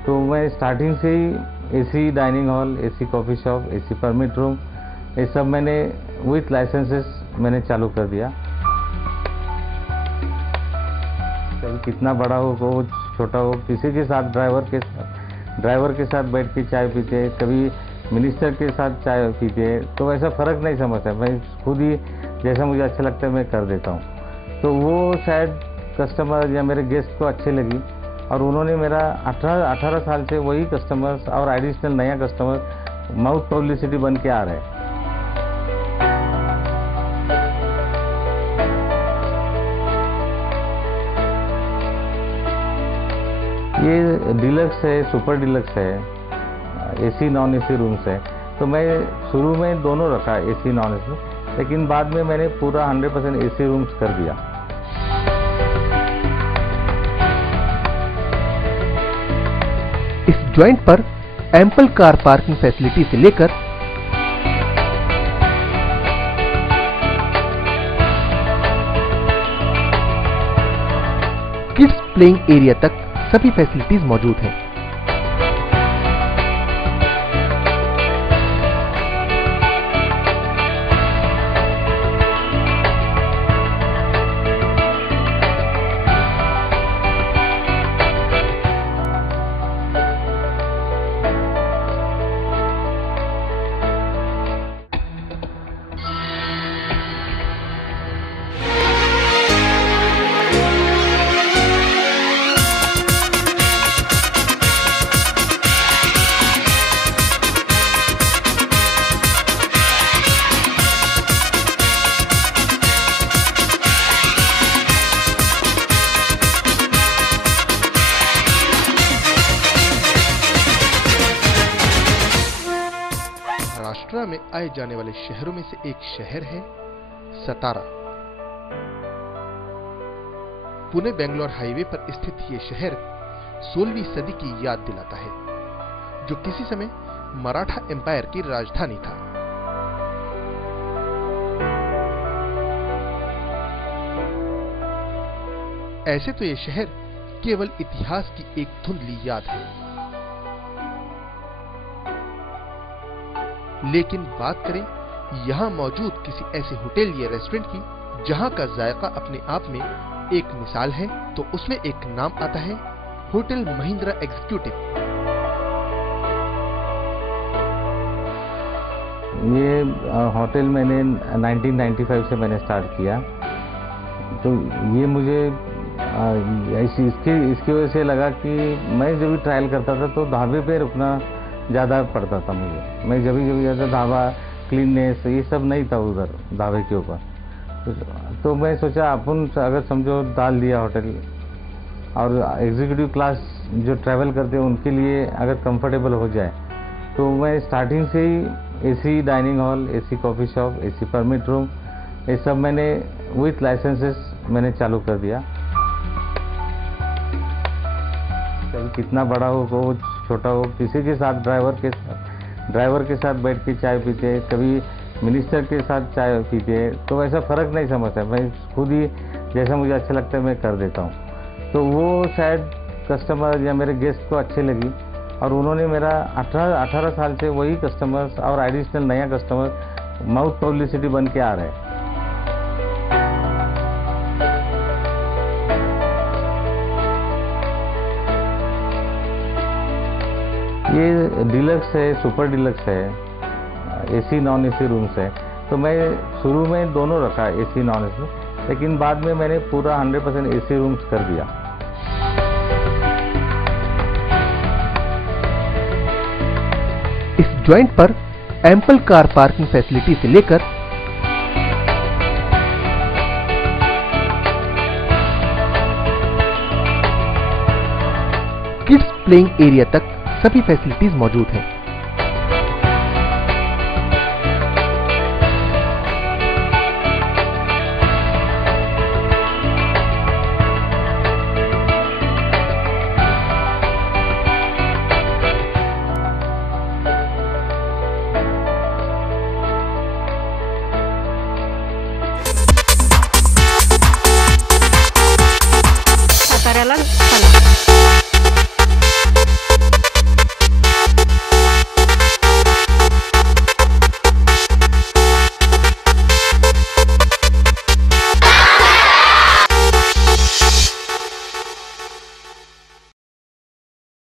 तो मैं स्टार्टिंग से ही AC dining hall, AC coffee shop, AC permit room, ये सब मैंने विथ लाइसेंसेस मैंने चालू कर दिया। कभी कितना बड़ा हो छोटा हो, किसी के साथ ड्राइवर के साथ बैठ के चाय पीते, कभी मिनिस्टर के साथ चाय पीते, तो ऐसा फ़र्क नहीं समझता। मैं खुद ही जैसा मुझे अच्छा लगता है मैं कर देता हूँ। तो वो शायद कस्टमर या मेरे गेस्ट को अच्छी लगी, और उन्होंने मेरा 18 साल से वही कस्टमर्स और एडिशनल नया कस्टमर माउथ पब्लिसिटी बन के आ रहे हैं। ये डिलक्स है, सुपर डिलक्स है, एसी नॉन एसी रूम्स है। तो मैं शुरू में दोनों रखा, एसी नॉन एसी, लेकिन बाद में मैंने पूरा 100% एसी रूम्स कर दिया। इस जॉइंट पर एम्पल कार पार्किंग फैसिलिटी से लेकर किड्स प्लेइंग एरिया तक सभी फैसिलिटीज मौजूद हैं। महाराष्ट्र में आए जाने वाले शहरों में से एक शहर है सतारा। पुणे बेंगलोर हाईवे पर स्थित ये शहर 16वीं सदी की याद दिलाता है, जो किसी समय मराठा एम्पायर की राजधानी था। ऐसे तो ये शहर केवल इतिहास की एक धुंधली याद है, लेकिन बात करें यहां मौजूद किसी ऐसे होटल या रेस्टोरेंट की जहां का जायका अपने आप में एक मिसाल है, तो उसमें एक नाम आता है होटल महिंद्रा एग्जीक्यूटिव। ये होटल मैंने 1995 से मैंने स्टार्ट किया, तो ये मुझे इसकी वजह से लगा कि मैं जब भी ट्रायल करता था तो ढाबे पे रुकना ज़्यादा पड़ता था मुझे। मैं जब भी जाता ढाबा क्लीननेस ये सब नहीं था उधर ढाबे के ऊपर, तो मैं सोचा अपन अगर समझो डाल दिया होटल, और एग्जीक्यूटिव क्लास जो ट्रैवल करते हैं उनके लिए अगर कंफर्टेबल हो जाए, तो मैं स्टार्टिंग से ही AC dining hall, AC coffee shop, AC permit room, ये सब मैंने विथ लाइसेंसेस मैंने चालू कर दिया। कभी कितना बड़ा हो छोटा हो, किसी के साथ ड्राइवर के साथ बैठ के चाय पीते, कभी मिनिस्टर के साथ चाय पीते, तो ऐसा फ़र्क नहीं समझता। मैं खुद ही जैसा मुझे अच्छा लगता है मैं कर देता हूँ। तो वो शायद कस्टमर या मेरे गेस्ट को अच्छी लगी, और उन्होंने मेरा 18 साल से वही कस्टमर्स और एडिशनल नया कस्टमर माउथ पब्लिसिटी बन के आ रहे हैं। ये डिलक्स है, सुपर डिलक्स है, एसी नॉन एसी रूम्स है। तो मैं शुरू में दोनों रखा, एसी नॉन एसी, लेकिन बाद में मैंने पूरा 100% एसी रूम्स कर दिया। इस जॉइंट पर एम्पल कार पार्किंग फैसिलिटी से लेकर प्लेइंग एरिया तक सभी फैसिलिटीज मौजूद हैं। साताऱ्याला चला.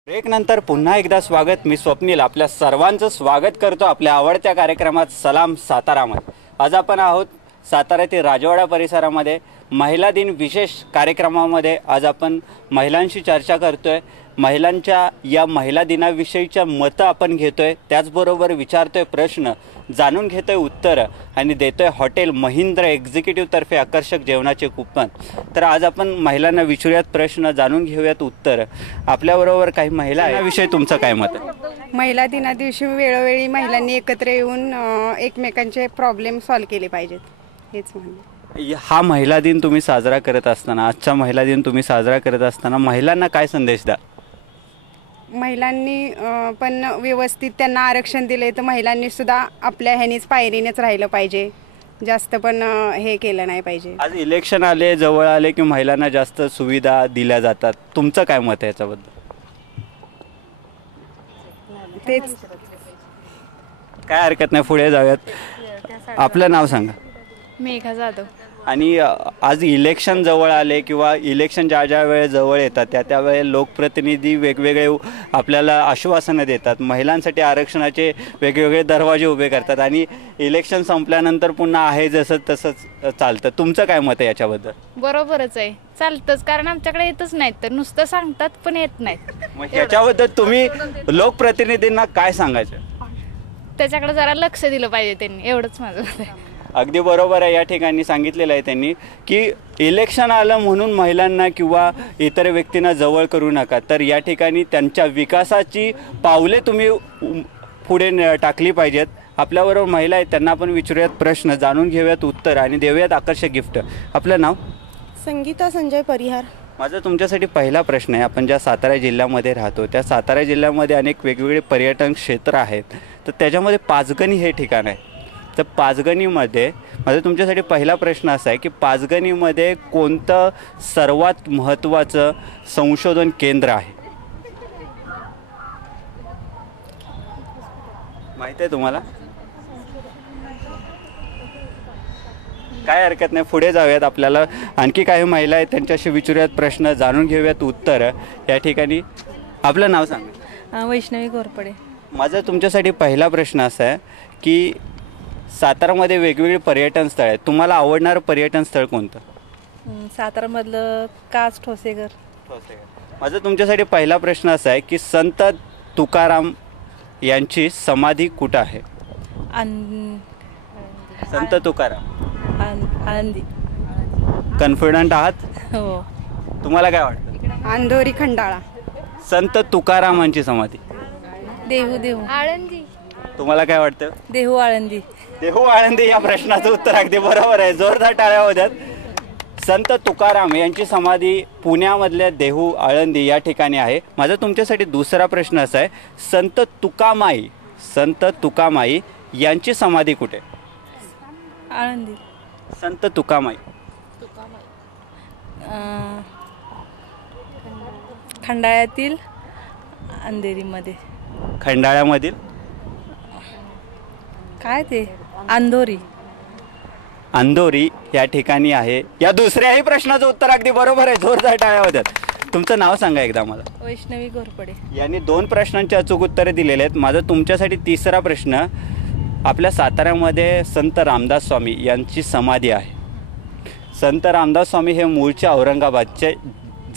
ब्रेक नंतर पुन्हा एकदा स्वागत. मी स्वप्नील आपल्या सर्वांचं स्वागत करतो आपल्या आवडत्या कार्यक्रमात सलाम सातारामध्ये. आज आपण आहोत साताऱ्यातील राजवाडा परिसरामध्ये महिला दिन विशेष कार्यक्रमामध्ये. आज आपण महिलांशी चर्चा करतोय. महिलांच्या या महिला दिनाविषयीच्या मतं आपण घेतोय, त्याचबरोबर विचारतोय प्रश्न, जाणून घेतोय उत्तरं आणि देतोय हॉटेल महिंद्रा एक्झिक्युटिव्हतर्फे आकर्षक जेवणाचे कुपन. तर आज आपण महिलांना विचारूयात प्रश्न, जाणून घेऊयात उत्तरं. आपल्याबरोबर काही महिला आहे, याविषयी तुमचं काय मत आहे? महिला दिना दिवशी वेळोवेळी महिलांनी एकत्र येऊन एकमेकांचे प्रॉब्लेम सॉल्व्ह केले पाहिजेत, हेच म्हणणं. हा महिला दिन तुम्ही साजरा करत असताना, आजचा महिला दिन तुम्ही साजरा करत असताना महिलांना काय संदेश द्या? महिलांनी पण व्यवस्थित त्यांना आरक्षण दिले तर महिलांनी सुद्धा आपल्या ह्यानीच पायरीनेच राहिलं पाहिजे, जास्त पण हे केलं नाही पाहिजे. आज इलेक्शन आले, जवळ आले की महिलांना जास्त सुविधा दिल्या जातात, तुमचं काय मत आहे याच्याबद्दल? तेच, काय हरकत नाही, पुढे जाऊयात. आपलं नाव सांगा. मेघा जाधव. आणि आज इलेक्शन जवळ आले किंवा इलेक्शन ज्या ज्या वेळेस जवळ येतात त्या वेळेस लोकप्रतिनिधी वेगवेगळे आपल्याला आश्वासनं देतात, महिलांसाठी आरक्षणाचे वेगवेगळे दरवाजे उभे करतात आणि इलेक्शन संपल्यानंतर पुन्हा आहे जसं तसंच चालतं. तुमचं काय मत आहे याच्याबद्दल? बरोबरच आहे, चालतंच, कारण आमच्याकडे येतच नाहीत, तर नुसतं सांगतात पण येत नाहीत. मग याच्याबद्दल तुम्ही लोकप्रतिनिधींना काय सांगायचं? त्याच्याकडे जरा लक्ष दिलं पाहिजे त्यांनी, एवढंच माझं मत आहे. अगदी बरोबर आहे. या ठिकाणी सांगितलेलं आहे त्यांनी की इलेक्शन आलं म्हणून महिलांना किंवा इतर व्यक्तींना जवळ करू नका, तर या ठिकाणी त्यांच्या विकासाची पावले तुम्ही पुढे टाकली पाहिजेत. आपल्याबरोबर महिला आहेत, त्यांना आपण विचारूयात प्रश्न, जाणून घेऊयात उत्तर आणि देऊयात आकर्षक गिफ्ट. आपलं नाव? संगीता संजय परिहार. माझा तुमच्यासाठी पहिला प्रश्न आहे, आपण ज्या सातारा जिल्ह्यामध्ये राहतो त्या सातारा जिल्ह्यामध्ये अनेक वेगवेगळे पर्यटन क्षेत्र आहेत, तर त्याच्यामध्ये पाचगणी हे ठिकाण आहे. तर पाचगणीमध्ये माझा तुमच्यासाठी पहिला प्रश्न असा आहे की पाचगणीमध्ये कोणतं सर्वात महत्त्वाचं संशोधन केंद्र आहे? माहिती आहे तुम्हाला? काय हरकत नाही, पुढे जाऊयात. आपल्याला आणखी काही महिला आहेत, त्यांच्याशी विचारूयात प्रश्न, जाणून घेऊयात उत्तर. या ठिकाणी आपलं नाव सांगा. वैष्णवी घोरपडे. माझा तुमच्यासाठी पहिला प्रश्न असा आहे की सातारामध्ये वेगवेगळे पर्यटन स्थळ आहेत, तुम्हाला आवडणारं पर्यटन स्थळ कोणतं? सातारामधलं कास ठोसेघर. माझा तुमच्यासाठी पहिला प्रश्न असा आहे की संत तुकाराम यांची समाधी कुठं आहे? संत तुकाराम आळंदी. कॉन्फिडंट आहात? हो. तुम्हाला काय वाटतं? अंधोरी खंडाळा. संत तुकारामांची समाधी देहू आळंदी. तुम्हाला काय वाटतं? देहू आळंदी. देहू आळंदी या प्रश्नाचं उत्तर अगदी बरोबर आहे, जोरदार टाळ्या होत्यात. संत तुकाराम यांची समाधी पुण्यामधल्या देहू आळंदी या ठिकाणी आहे. माझा तुमच्यासाठी दुसरा प्रश्न असा आहे, संत तुकामाई यांची समाधी कुठे? आळंदी. संत तुकामाई खंडाळ्यातील अंधेरीमध्ये. खंडाळ्यामधील काय ते? अंधोरी या ठिकाणी आहे. या दुसऱ्याही प्रश्नाचं उत्तर अगदी बरोबर आहे, जोरदार टाळ्या होत्यात. तुमचं नाव सांगा एकदा मला. वैष्णवी घोरपडे. यांनी 2 प्रश्नांची अचूक उत्तरे दिलेली आहेत. माझा तुमच्यासाठी तिसरा प्रश्न, आपल्या साताऱ्यामध्ये संत रामदास स्वामी यांची समाधी आहे. संत रामदास स्वामी हे मूळचे औरंगाबादचे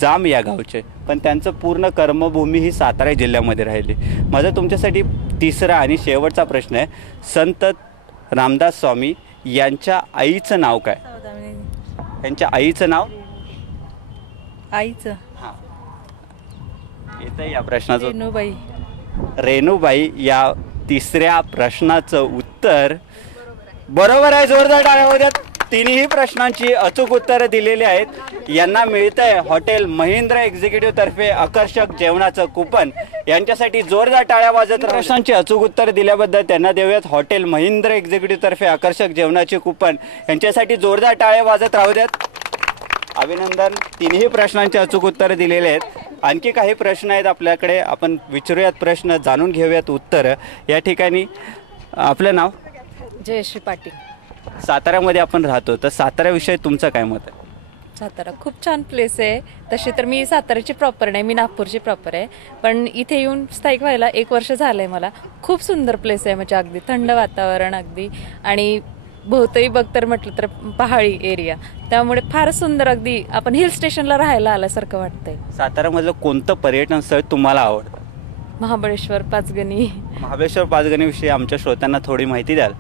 जाम या गावचे, पण त्यांचं पूर्ण कर्मभूमी ही सातारा जिल्ह्यामध्ये राहिली. माझा तुमच्यासाठी तिसरा आणि शेवटचा प्रश्न आहे, संत रामदास स्वामी यांच्या आईचं नाव काय? त्यांच्या आईचं नाव? आईचं येतं या प्रश्नाचं रेणूबाई. रेणूबाई या तिसऱ्या प्रश्नाचं उत्तर बरोबर आहे. जोरदार टाळ्या होऊ द्यात. तिन्ही प्रश्नांची अचूक उत्तरं दिलेली आहेत. यांना मिळतंय हॉटेल महेंद्र एक्झिक्युटिव्ह तर्फे आकर्षक जेवणाचं कुपन. यांच्यासाठी जोरदार टाळ्या वाजत. प्रश्नांची अचूक उत्तर दिल्याबद्दल त्यांना देऊयात हॉटेल महेंद्र एक्झिक्युटिव्ह तर्फे आकर्षक जेवणाचे कुपन. यांच्यासाठी जोरदार टाळ्या वाजत राहू द्यात. अभिनंदन. तिन्ही प्रश्नांची अचूक उत्तरं दिलेले आहेत. आणखी काही प्रश्न आहेत आपल्याकडे, आपण विचारूयात प्रश्न, जाणून घेऊयात उत्तरं. या ठिकाणी आपलं नाव? जयश्री पाटील. साताऱ्यामध्ये आपण राहतो, तर साताऱ्याविषयी तुमचं काय मत आहे? सातारा खूप छान प्लेस आहे. तशी तर मी साताऱ्याची प्रॉपर नाही, मी नागपूरची प्रॉपर आहे, पण इथे येऊन स्थायिक व्हायला 1 वर्ष झालं आहे मला. खूप सुंदर प्लेस आहे, म्हणजे अगदी थंड वातावरण अगदी, आणि भोवतही बघ तर म्हटलं तर पहाडी एरिया, त्यामुळे फारच सुंदर, अगदी आपण हिल स्टेशनला राहायला आल्यासारखं वाटतंय. साताऱ्यामधलं कोणतं पर्यटन स्थळ तुम्हाला आवडतं? महाबळेश्वर, पाचगणी. महाबळेश्वर पाचगणीविषयी आमच्या श्रोत्यांना थोडी माहिती द्याल?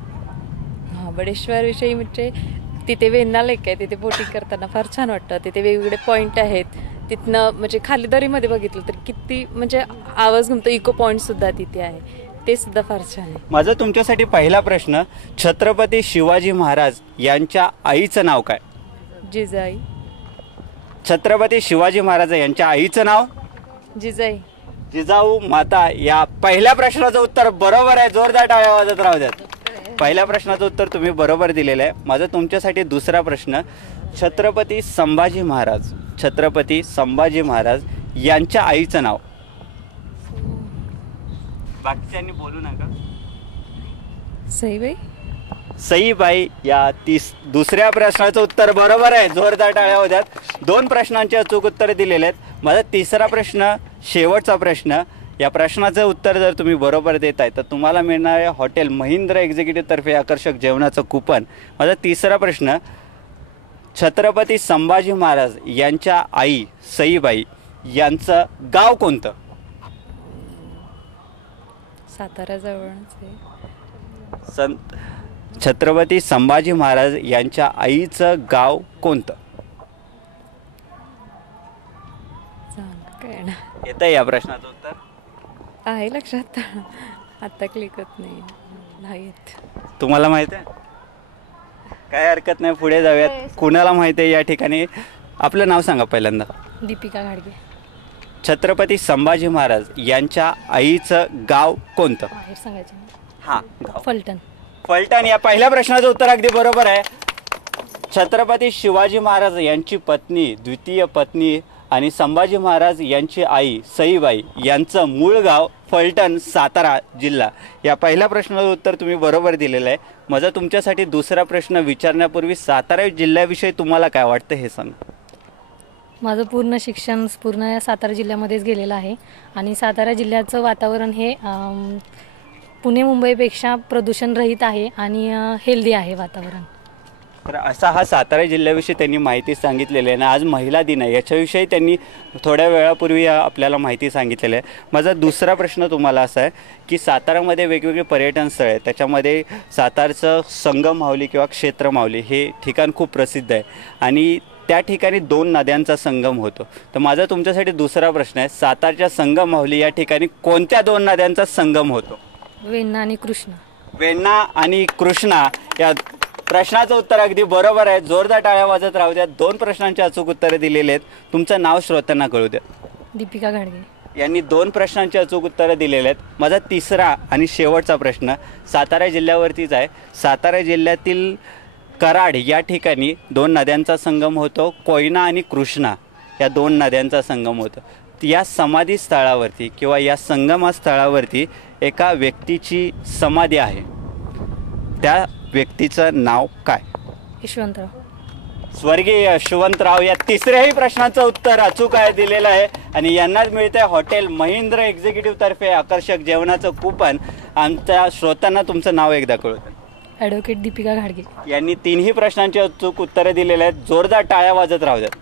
महाबळेश्वर विषयी म्हणजे तिथे वेण्णा लेक आहे, तिथे बोटिंग करताना फार छान वाटतं. तिथे वेगवेगळे पॉईंट आहेत. तिथनं म्हणजे खाली दरीमध्ये बघितलं तर किती म्हणजे आवाज घुमतो. इको पॉईंट सुद्धा तिथे आहे, ते सुद्धा फार छान आहे. माझा तुमच्यासाठी पहिला प्रश्न, छत्रपती शिवाजी महाराज यांच्या आईचं नाव काय? जिजाई. छत्रपती शिवाजी महाराज यांच्या आईचं नाव? जिजाई. जिजाऊ माता. या पहिल्या प्रश्नाचं उत्तर बरोबर आहे. जोरदार टाळ्या वाजत राहू द्यात. पहिल्या प्रश्नाचं उत्तर तुम्ही बरोबर दिलेलं आहे. माझा तुमच्यासाठी दुसरा प्रश्न, छत्रपती संभाजी महाराज, छत्रपती संभाजी महाराज यांच्या आईचं नाव? बाकीच्यांनी बोलू नका. सईबाई. सईबाई. या दुसऱ्या प्रश्नाचं उत्तर बरोबर आहे. जोरदार टाळ्या होऊ द्यात. 2 प्रश्नांची अचूक उत्तरे दिलेले आहेत. माझा तिसरा प्रश्न, शेवटचा प्रश्न, या प्रश्नाचं उत्तर जर तुम्ही बरोबर देत आहे तर तुम्हाला मिळणार आहे हॉटेल महेंद्र एक्झिक्युटिव्ह तर्फे आकर्षक जेवणाचं कुपन. माझा तिसरा प्रश्न, छत्रपती संभाजी महाराज यांच्या आई सईबाई यांचं गाव कोणतं? सातारा जवळच आहे. छत्रपती संभाजी महाराज यांच्या आईचं गाव कोणतं? येतं या प्रश्नाचं उत्तर? आहे लक्षात, आता क्लिक होत नाही. तुम्हाला माहित आहे? काय हरकत नाही, पुढे जाऊयात. कुणाला माहिती आहे या ठिकाणी? आपलं नाव सांगा पहिल्यांदा. दीपिका घाडगे. छत्रपती संभाजी महाराज यांच्या आईचं गाव कोणतं? बाहेर सांगायचं. हां, गाव फलटण. फलटण. या पहिल्या प्रश्नाचं उत्तर अगदी बरोबर आहे. छत्रपती शिवाजी महाराज यांची पत्नी, द्वितीय पत्नी आणि संभाजी महाराज यांची आई सईबाई यांचं मूळ गाव फलटण, सातारा जिल्हा. या पहिल्या प्रश्नाचं उत्तर तुम्ही बरोबर दिलेलं आहे. माझा तुमच्यासाठी दुसरा प्रश्न विचारण्यापूर्वी सातारा जिल्ह्याविषयी तुम्हाला काय वाटतं हे सांग. माझं पूर्ण शिक्षण पूर्ण सातारा जिल्ह्यामध्येच गेलेलं आहे, आणि सातारा जिल्ह्याचं वातावरण हे पुणे मुंबईपेक्षा प्रदूषणरहित आहे आणि हेल्दी आहे वातावरण. तर असा हा सातारा जिल्ह्याविषयी त्यांनी माहिती सांगितलेली आहे. आणि आज महिला दिन आहे, याच्याविषयी त्यांनी थोड्या वेळापूर्वी आपल्याला माहिती सांगितलेली आहे. माझा दुसरा प्रश्न तुम्हाला असा आहे की सातारामध्ये वेगवेगळे पर्यटन स्थळ आहेत, त्याच्यामध्ये सातारचं संगम माहुली किंवा क्षेत्र माहुली हे ठिकाण खूप प्रसिद्ध आहे, आणि त्या ठिकाणी 2 नद्यांचा संगम होतो. तर माझा तुमच्यासाठी दुसरा प्रश्न आहे, सातारच्या संगम माहुली या ठिकाणी कोणत्या 2 नद्यांचा संगम होतो? वेण्णा आणि कृष्णा. वेण्णा आणि कृष्णा. या प्रश्नाचं उत्तर अगदी बरोबर आहे. जोरदार टाळ्या वाजत राहू द्या. 2 प्रश्नांची अचूक उत्तरे दिलेली आहेत. तुमचं नाव श्रोत्यांना कळू द्या. दीपिका घाडगे. यांनी 2 प्रश्नांची अचूक उत्तरं दिलेली आहेत. माझा तिसरा आणि शेवटचा प्रश्न सातारा जिल्ह्यावरतीच आहे. सातारा जिल्ह्यातील कराड या ठिकाणी 2 नद्यांचा संगम होतो. कोयना आणि कृष्णा या 2 नद्यांचा संगम होतो. या समाधी स्थळावरती किंवा या संगमस्थळावरती एका व्यक्तीची समाधी आहे. त्या व्यक्तीचं नाव काय? यशवंतराव. स्वर्गीय यशवंतराव. या तिसऱ्याही प्रश्नाचं उत्तर अचूक आहे दिलेलं आहे, आणि यांनाच मिळते हॉटेल महेंद्र एक्झिक्युटिव्ह तर्फे आकर्षक जेवणाचं कुपन. आमच्या श्रोत्यांना तुमचं नाव एकदा कळवतं. ॲडव्होकेट दीपिका घाडगे. यांनी 3ही प्रश्नांची अचूक उत्तरे दिलेली आहेत. जोरदार टाळ्या वाजत राहू द्यात.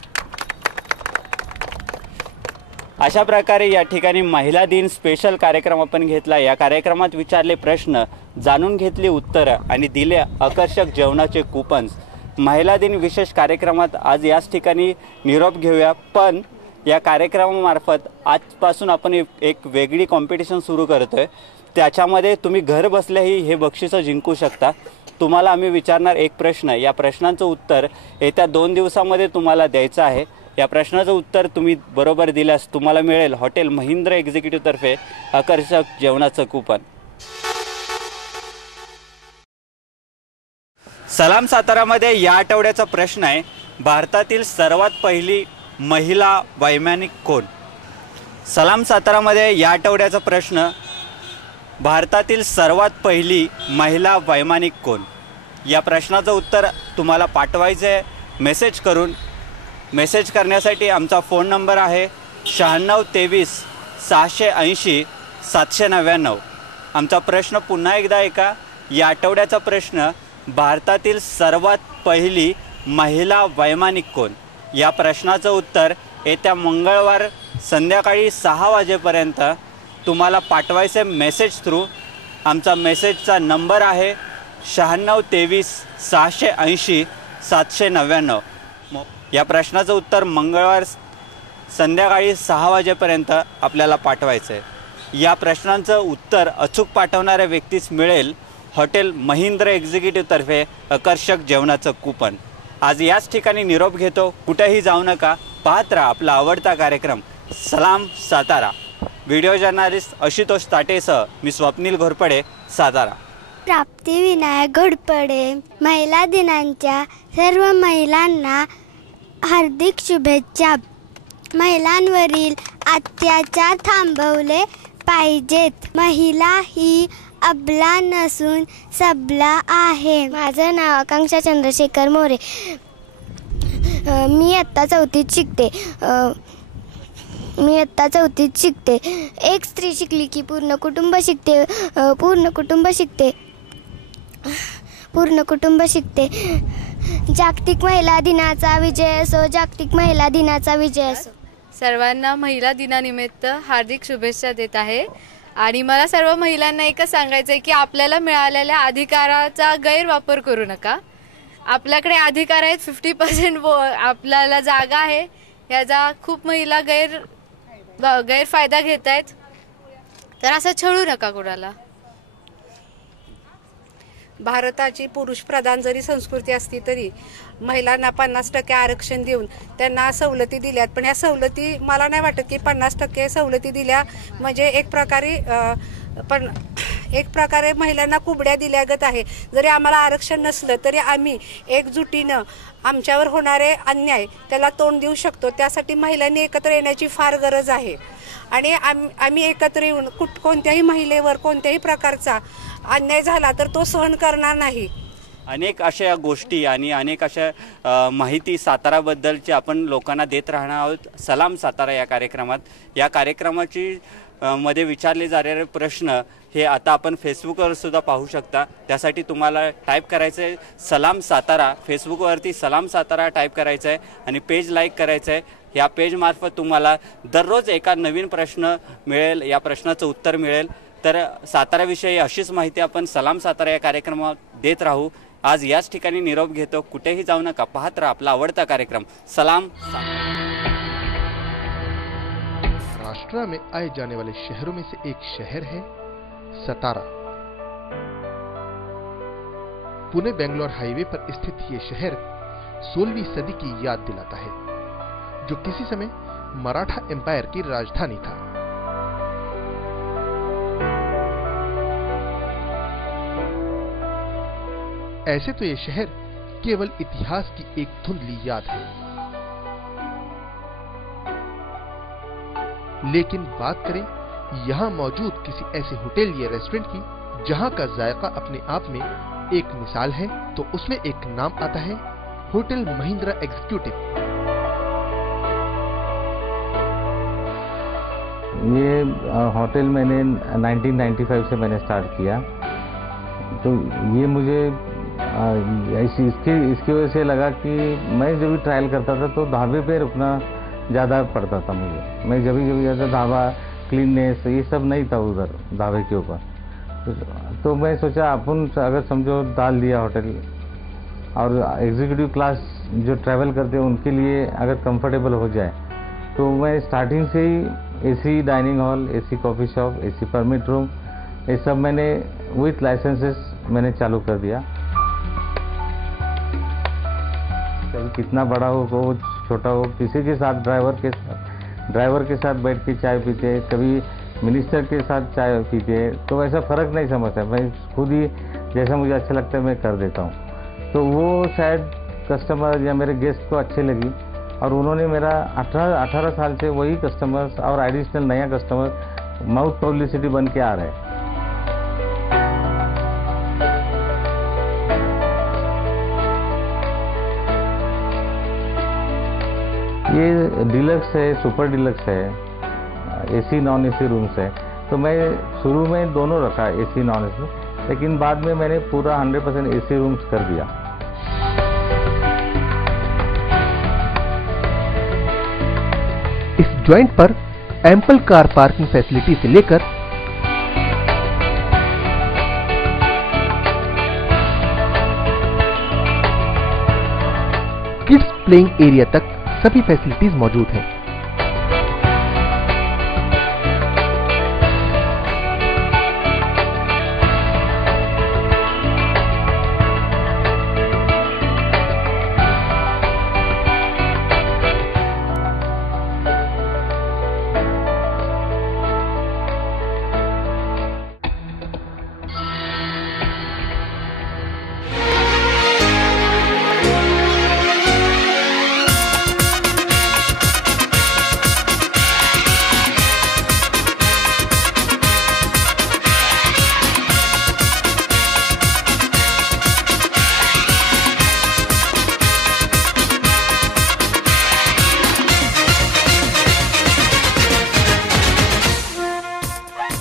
अशा प्रकारे या ठिकाणी महिला दिन स्पेशल कार्यक्रम आपण घेतला. या कार्यक्रमात विचारले प्रश्न, जाणून घेतली उत्तरं आणि दिले आकर्षक जेवणाचे कुपन्स. महिला दिन विशेष कार्यक्रमात आज याच ठिकाणी निरोप घेऊया, पण या कार्यक्रमामार्फत आजपासून आपण एक वेगळी कॉम्पिटिशन सुरू करतोय। त्याच्यामध्ये तुम्ही घर बसल्याही हे बक्षिसं जिंकू शकता। तुम्हाला आम्ही विचारणार एक प्रश्न, या प्रश्नाचं उत्तर येत्या 2 दिवसामध्ये तुम्हाला द्यायचं आहे। या प्रश्नाचं उत्तर तुम्ही बरोबर दिल्यास तुम्हाला मिळेल हॉटेल महिंद्रा एक्झिक्युटिव्ह तर्फे आकर्षक जेवणाचं कूपन। सलाम सातारामध्ये या आठवड्याचा प्रश्न आहे, भारतातील सर्वात पहिली महिला वैमानिक कोण? सलाम सातारामध्ये या आठवड्याचा प्रश्न, भारतातील सर्वात पहिली महिला वैमानिक कोण? या प्रश्नाचं उत्तर तुम्हाला पाठवायचं आहे मेसेज करून। मेसेज करण्यासाठी आमचा फोन नंबर आहे 9623 680 799। आमचा प्रश्न पुन्हा एकदा ऐका, या आठवड्याचा प्रश्न, भारतातील सर्वात पहिली महिला वैमानिक कोण? या प्रश्नाचं उत्तर येत्या मंगळवार संध्याकाळी 6 वाजेपर्यंत तुम्हाला पाठवायचे मेसेज थ्रू। आमचा मेसेजचा नंबर आहे 9623 680 799। या प्रश्नाचं उत्तर मंगळवार संध्याकाळी 6 वाजेपर्यंत आपल्याला पाठवायचं आहे। या प्रश्नांचं उत्तर अचूक पाठवणाऱ्या व्यक्तीस मिळेल हॉटेल महिंद्रा एक्झिक्युटिव्ह तर्फे आकर्षक जेवणाचं कूपन। आज याच ठिकाणी निरोप घेतो, कुठेही जाऊ नका, पाहत राहा आपला आवडता कार्यक्रम सलाम सातारा। व्हिडिओ जर्नलिस्ट आशुतोष ताटेसह मी स्वप्नील घोरपडे, सातारा। प्राप्ती विनायक घोरपडे। महिला दिनांच्या सर्व महिलांना हार्दिक शुभेच्छा। महिलांवरील अत्याचार थांबवले पाहिजेत। महिला ही अबला नसून सबला आहे। माझं नाव आकांक्षा चंद्रशेखर मोरे। मी इयत्ता 4थीत शिकते। एक स्त्री शिकली की पूर्ण कुटुंब शिकते। जागतिक महिला दिनाचा विजय असो, जागतिक महिला दिनाचा विजय असो। सर्वांना महिला दिनानिमित्त हार्दिक शुभेच्छा देत आहे। आणि मला सर्व महिलांना एकच सांगायचं आहे की आपल्याला मिळालेल्या अधिकाराचा गैरवापर करू नका। आपल्याकडे अधिकार आहेत, 50% आपल्याला जागा आहे, याचा खूप महिला गैरफायदा घेत आहेत, तर असं छळू नका कोणाला। भारताची पुरुष प्रधान जरी संस्कृती असती तरी महिलांना 50% आरक्षण देऊन त्यांना सवलती दिल्यात। पण ह्या सवलती मला नाही वाटत की 50% सवलती दिल्या म्हणजे एक प्रकारे महिलांना कुबड्या दिल्यागत आहे। जरी आम्हाला आरक्षण नसलं तरी आम्ही एकजुटीनं आमच्यावर होणारे अन्याय त्याला तोंड देऊ शकतो। त्यासाठी महिलांनी एकत्र येण्याची फार गरज आहे। आणि आम्ही एकत्र येऊन कोणत्याही महिलेवर कोणत्याही प्रकारचा अन्याय झाला तर तो सहन करणार नाही। अनेक अशा गोष्टी आणि अनेक अशा माहिती साताराबद्दलची आपण लोकांना देत राहणार आहोत सलाम सातारा या कार्यक्रमात। या कार्यक्रमाची मध्ये विचारले जाणारे प्रश्न हे आता आपण फेसबुकवर सुद्धा पाहू शकता। त्यासाठी तुम्हाला टाईप करायचं आहे सलाम सातारा, फेसबुकवरती सलाम सातारा टाईप करायचं आहे आणि पेज लाईक करायचं आहे। या पेजमार्फत तुम्हाला दररोज एका नवीन प्रश्न मिळेल, या प्रश्नाचं उत्तर मिळेल। तर साताराविषयी अशीच माहिती आपण सलाम सातारा या कार्यक्रमात देत राहू। आज याच ठिकाणी निरोप घेतो, कुठेही जाऊ नका, पाहत राहा आपला आवडता कार्यक्रम सलाम सातारा। महाराष्ट्र में आए जाने वाले शहरों में से एक शहर है सतारा। पुणे बेंगलोर हाईवे पर स्थित ये शहर 16वीं सदी की याद दिलाता है, जो किसी समय मराठा एम्पायर की राजधानी था। ऐसे तो ये शहर केवल इतिहास की एक धुंधली याद है, लेकिन बात करें यहां मौजूद किसी ऐसे होटल या रेस्टोरेंट की जहां का जायका अपने आप में एक मिसाल है, तो उसमें एक नाम आता है होटल महिंद्रा एग्जीक्यूटिव। ये होटल मैंने 1995 से मैंने स्टार्ट किया, तो ये मुझे इसकी वजह से लगा कि मैं जब भी ट्रायल करता था तो ढाबे पे रुकना ज़्यादा पड़ता था मुझे। मैं जब भी जाता ढाबा, क्लीननेस ये सब नहीं था उधर ढाबे के ऊपर। तो मैं सोचा अपन अगर समझो डाल दिया होटल, और एग्जीक्यूटिव क्लास जो ट्रैवल करते हैं उनके लिए अगर कंफर्टेबल हो जाए तो मैं स्टार्टिंग से ही AC dining hall, AC coffee shop, AC permit room, ये सब मैंने विथ लाइसेंसेस मैंने चालू कर दिया। कभी कितना बड़ा हो छोटा हो, किसी के साथ ड्राइवर के साथ बैठ के चाय पीते, कभी मिनिस्टर के साथ चाय पीते, तो वैसा फ़र्क नहीं समझता। मैं खुद ही जैसा मुझे अच्छा लगता है मैं कर देता हूँ। तो वो शायद कस्टमर या मेरे गेस्ट को अच्छी लगी और उन्होंने मेरा 18 साल से वही कस्टमर्स और एडिशनल नया कस्टमर माउथ पब्लिसिटी बन के आ रहे हैं। ये डिलक्स है, सुपर डिलक्स है, एसी नॉन एसी रूम्स है। तो मैं शुरू में दोनों रखा, एसी नॉन एसी, लेकिन बाद में मैंने पूरा 100% एसी रूम्स कर दिया। इस जॉइंट पर एम्पल कार पार्किंग फैसिलिटी से लेकर किड्स प्लेइंग एरिया तक सभी फैसिलिटीज मौजूद हैं।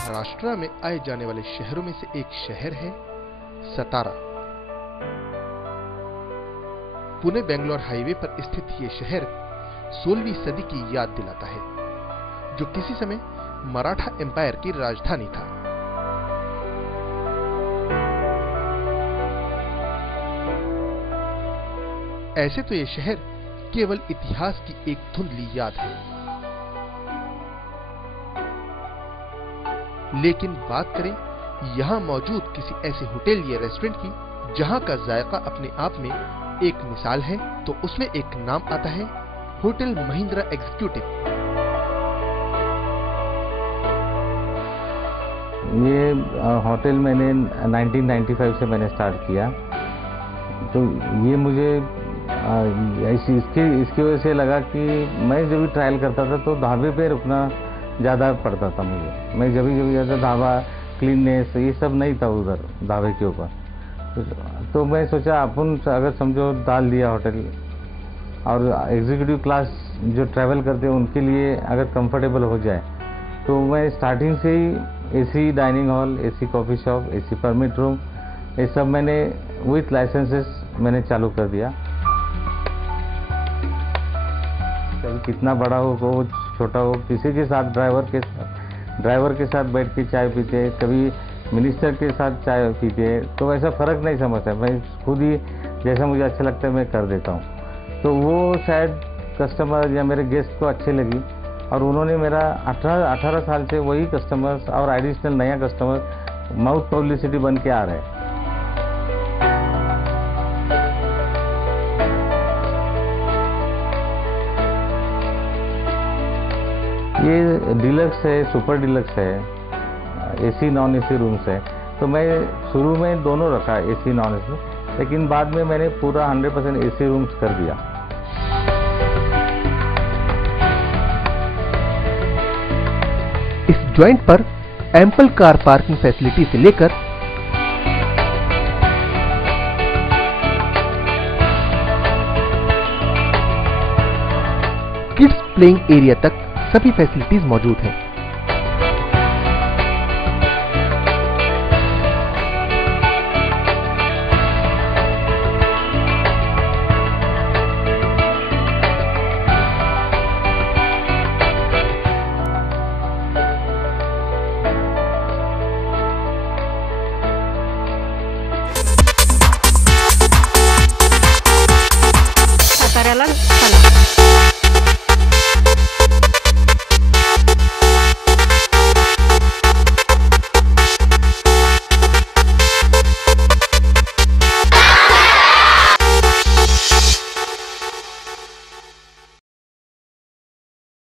महाराष्ट्र में आए जाने वाले शहरों में से एक शहर है सतारा। पुणे बेंगलोर हाईवे पर स्थित ये शहर 16वीं सदी की याद दिलाता है, जो किसी समय मराठा एम्पायर की राजधानी था। ऐसे तो ये शहर केवल इतिहास की एक धुंधली याद है, लेकिन बात करें यहां मौजूद किसी ऐसे होटल या रेस्टोरेंट की जहां का जायका अपने आप में एक मिसाल है, तो उसमें एक नाम आता है होटल महिंद्रा एग्जीक्यूटिव। ये होटल मैंने 1995 से मैंने स्टार्ट किया। तो ये मुझे इसकी वजह से लगा कि मैं जब भी ट्रायल करता था तो ढाबे पे रुकना ज़्यादा पड़ता था मुझे। मैं जब भी जाता ढाबा, क्लीननेस ये सब नहीं था उधर ढाबे के ऊपर। तो मैं सोचा अपन अगर समझो डाल दिया होटल, और एग्जीक्यूटिव क्लास जो ट्रैवल करते हैं उनके लिए अगर कंफर्टेबल हो जाए, तो मैं स्टार्टिंग से ही AC dining hall, AC coffee shop, AC permit room, ये सब मैंने विथ लाइसेंसेस मैंने चालू कर दिया। कभी कितना बड़ा हो छोटा हो, किसी के साथ ड्राइवर के साथ बैठ के चाय पीते, कभी मिनिस्टर के साथ चाय पीते, तो वैसा फ़र्क नहीं समझता। मैं खुद ही जैसा मुझे अच्छा लगता है मैं कर देता हूँ। तो वो शायद कस्टमर या मेरे गेस्ट को अच्छी लगी और उन्होंने मेरा 18 साल से वही कस्टमर्स और एडिशनल नया कस्टमर माउथ पब्लिसिटी बन के आ रहे हैं। ये डिलक्स है, सुपर डिलक्स है, एसी नॉन एसी रूम्स है। तो मैं शुरू में दोनों रखा, एसी नॉन एसी, लेकिन बाद में मैंने पूरा 100% एसी रूम्स कर दिया। इस जॉइंट पर एम्पल कार पार्किंग फैसिलिटी से लेकर किड्स प्लेइंग एरिया तक सभी फैसिलिटीज मौजूद हैं। साताऱ्याला चला.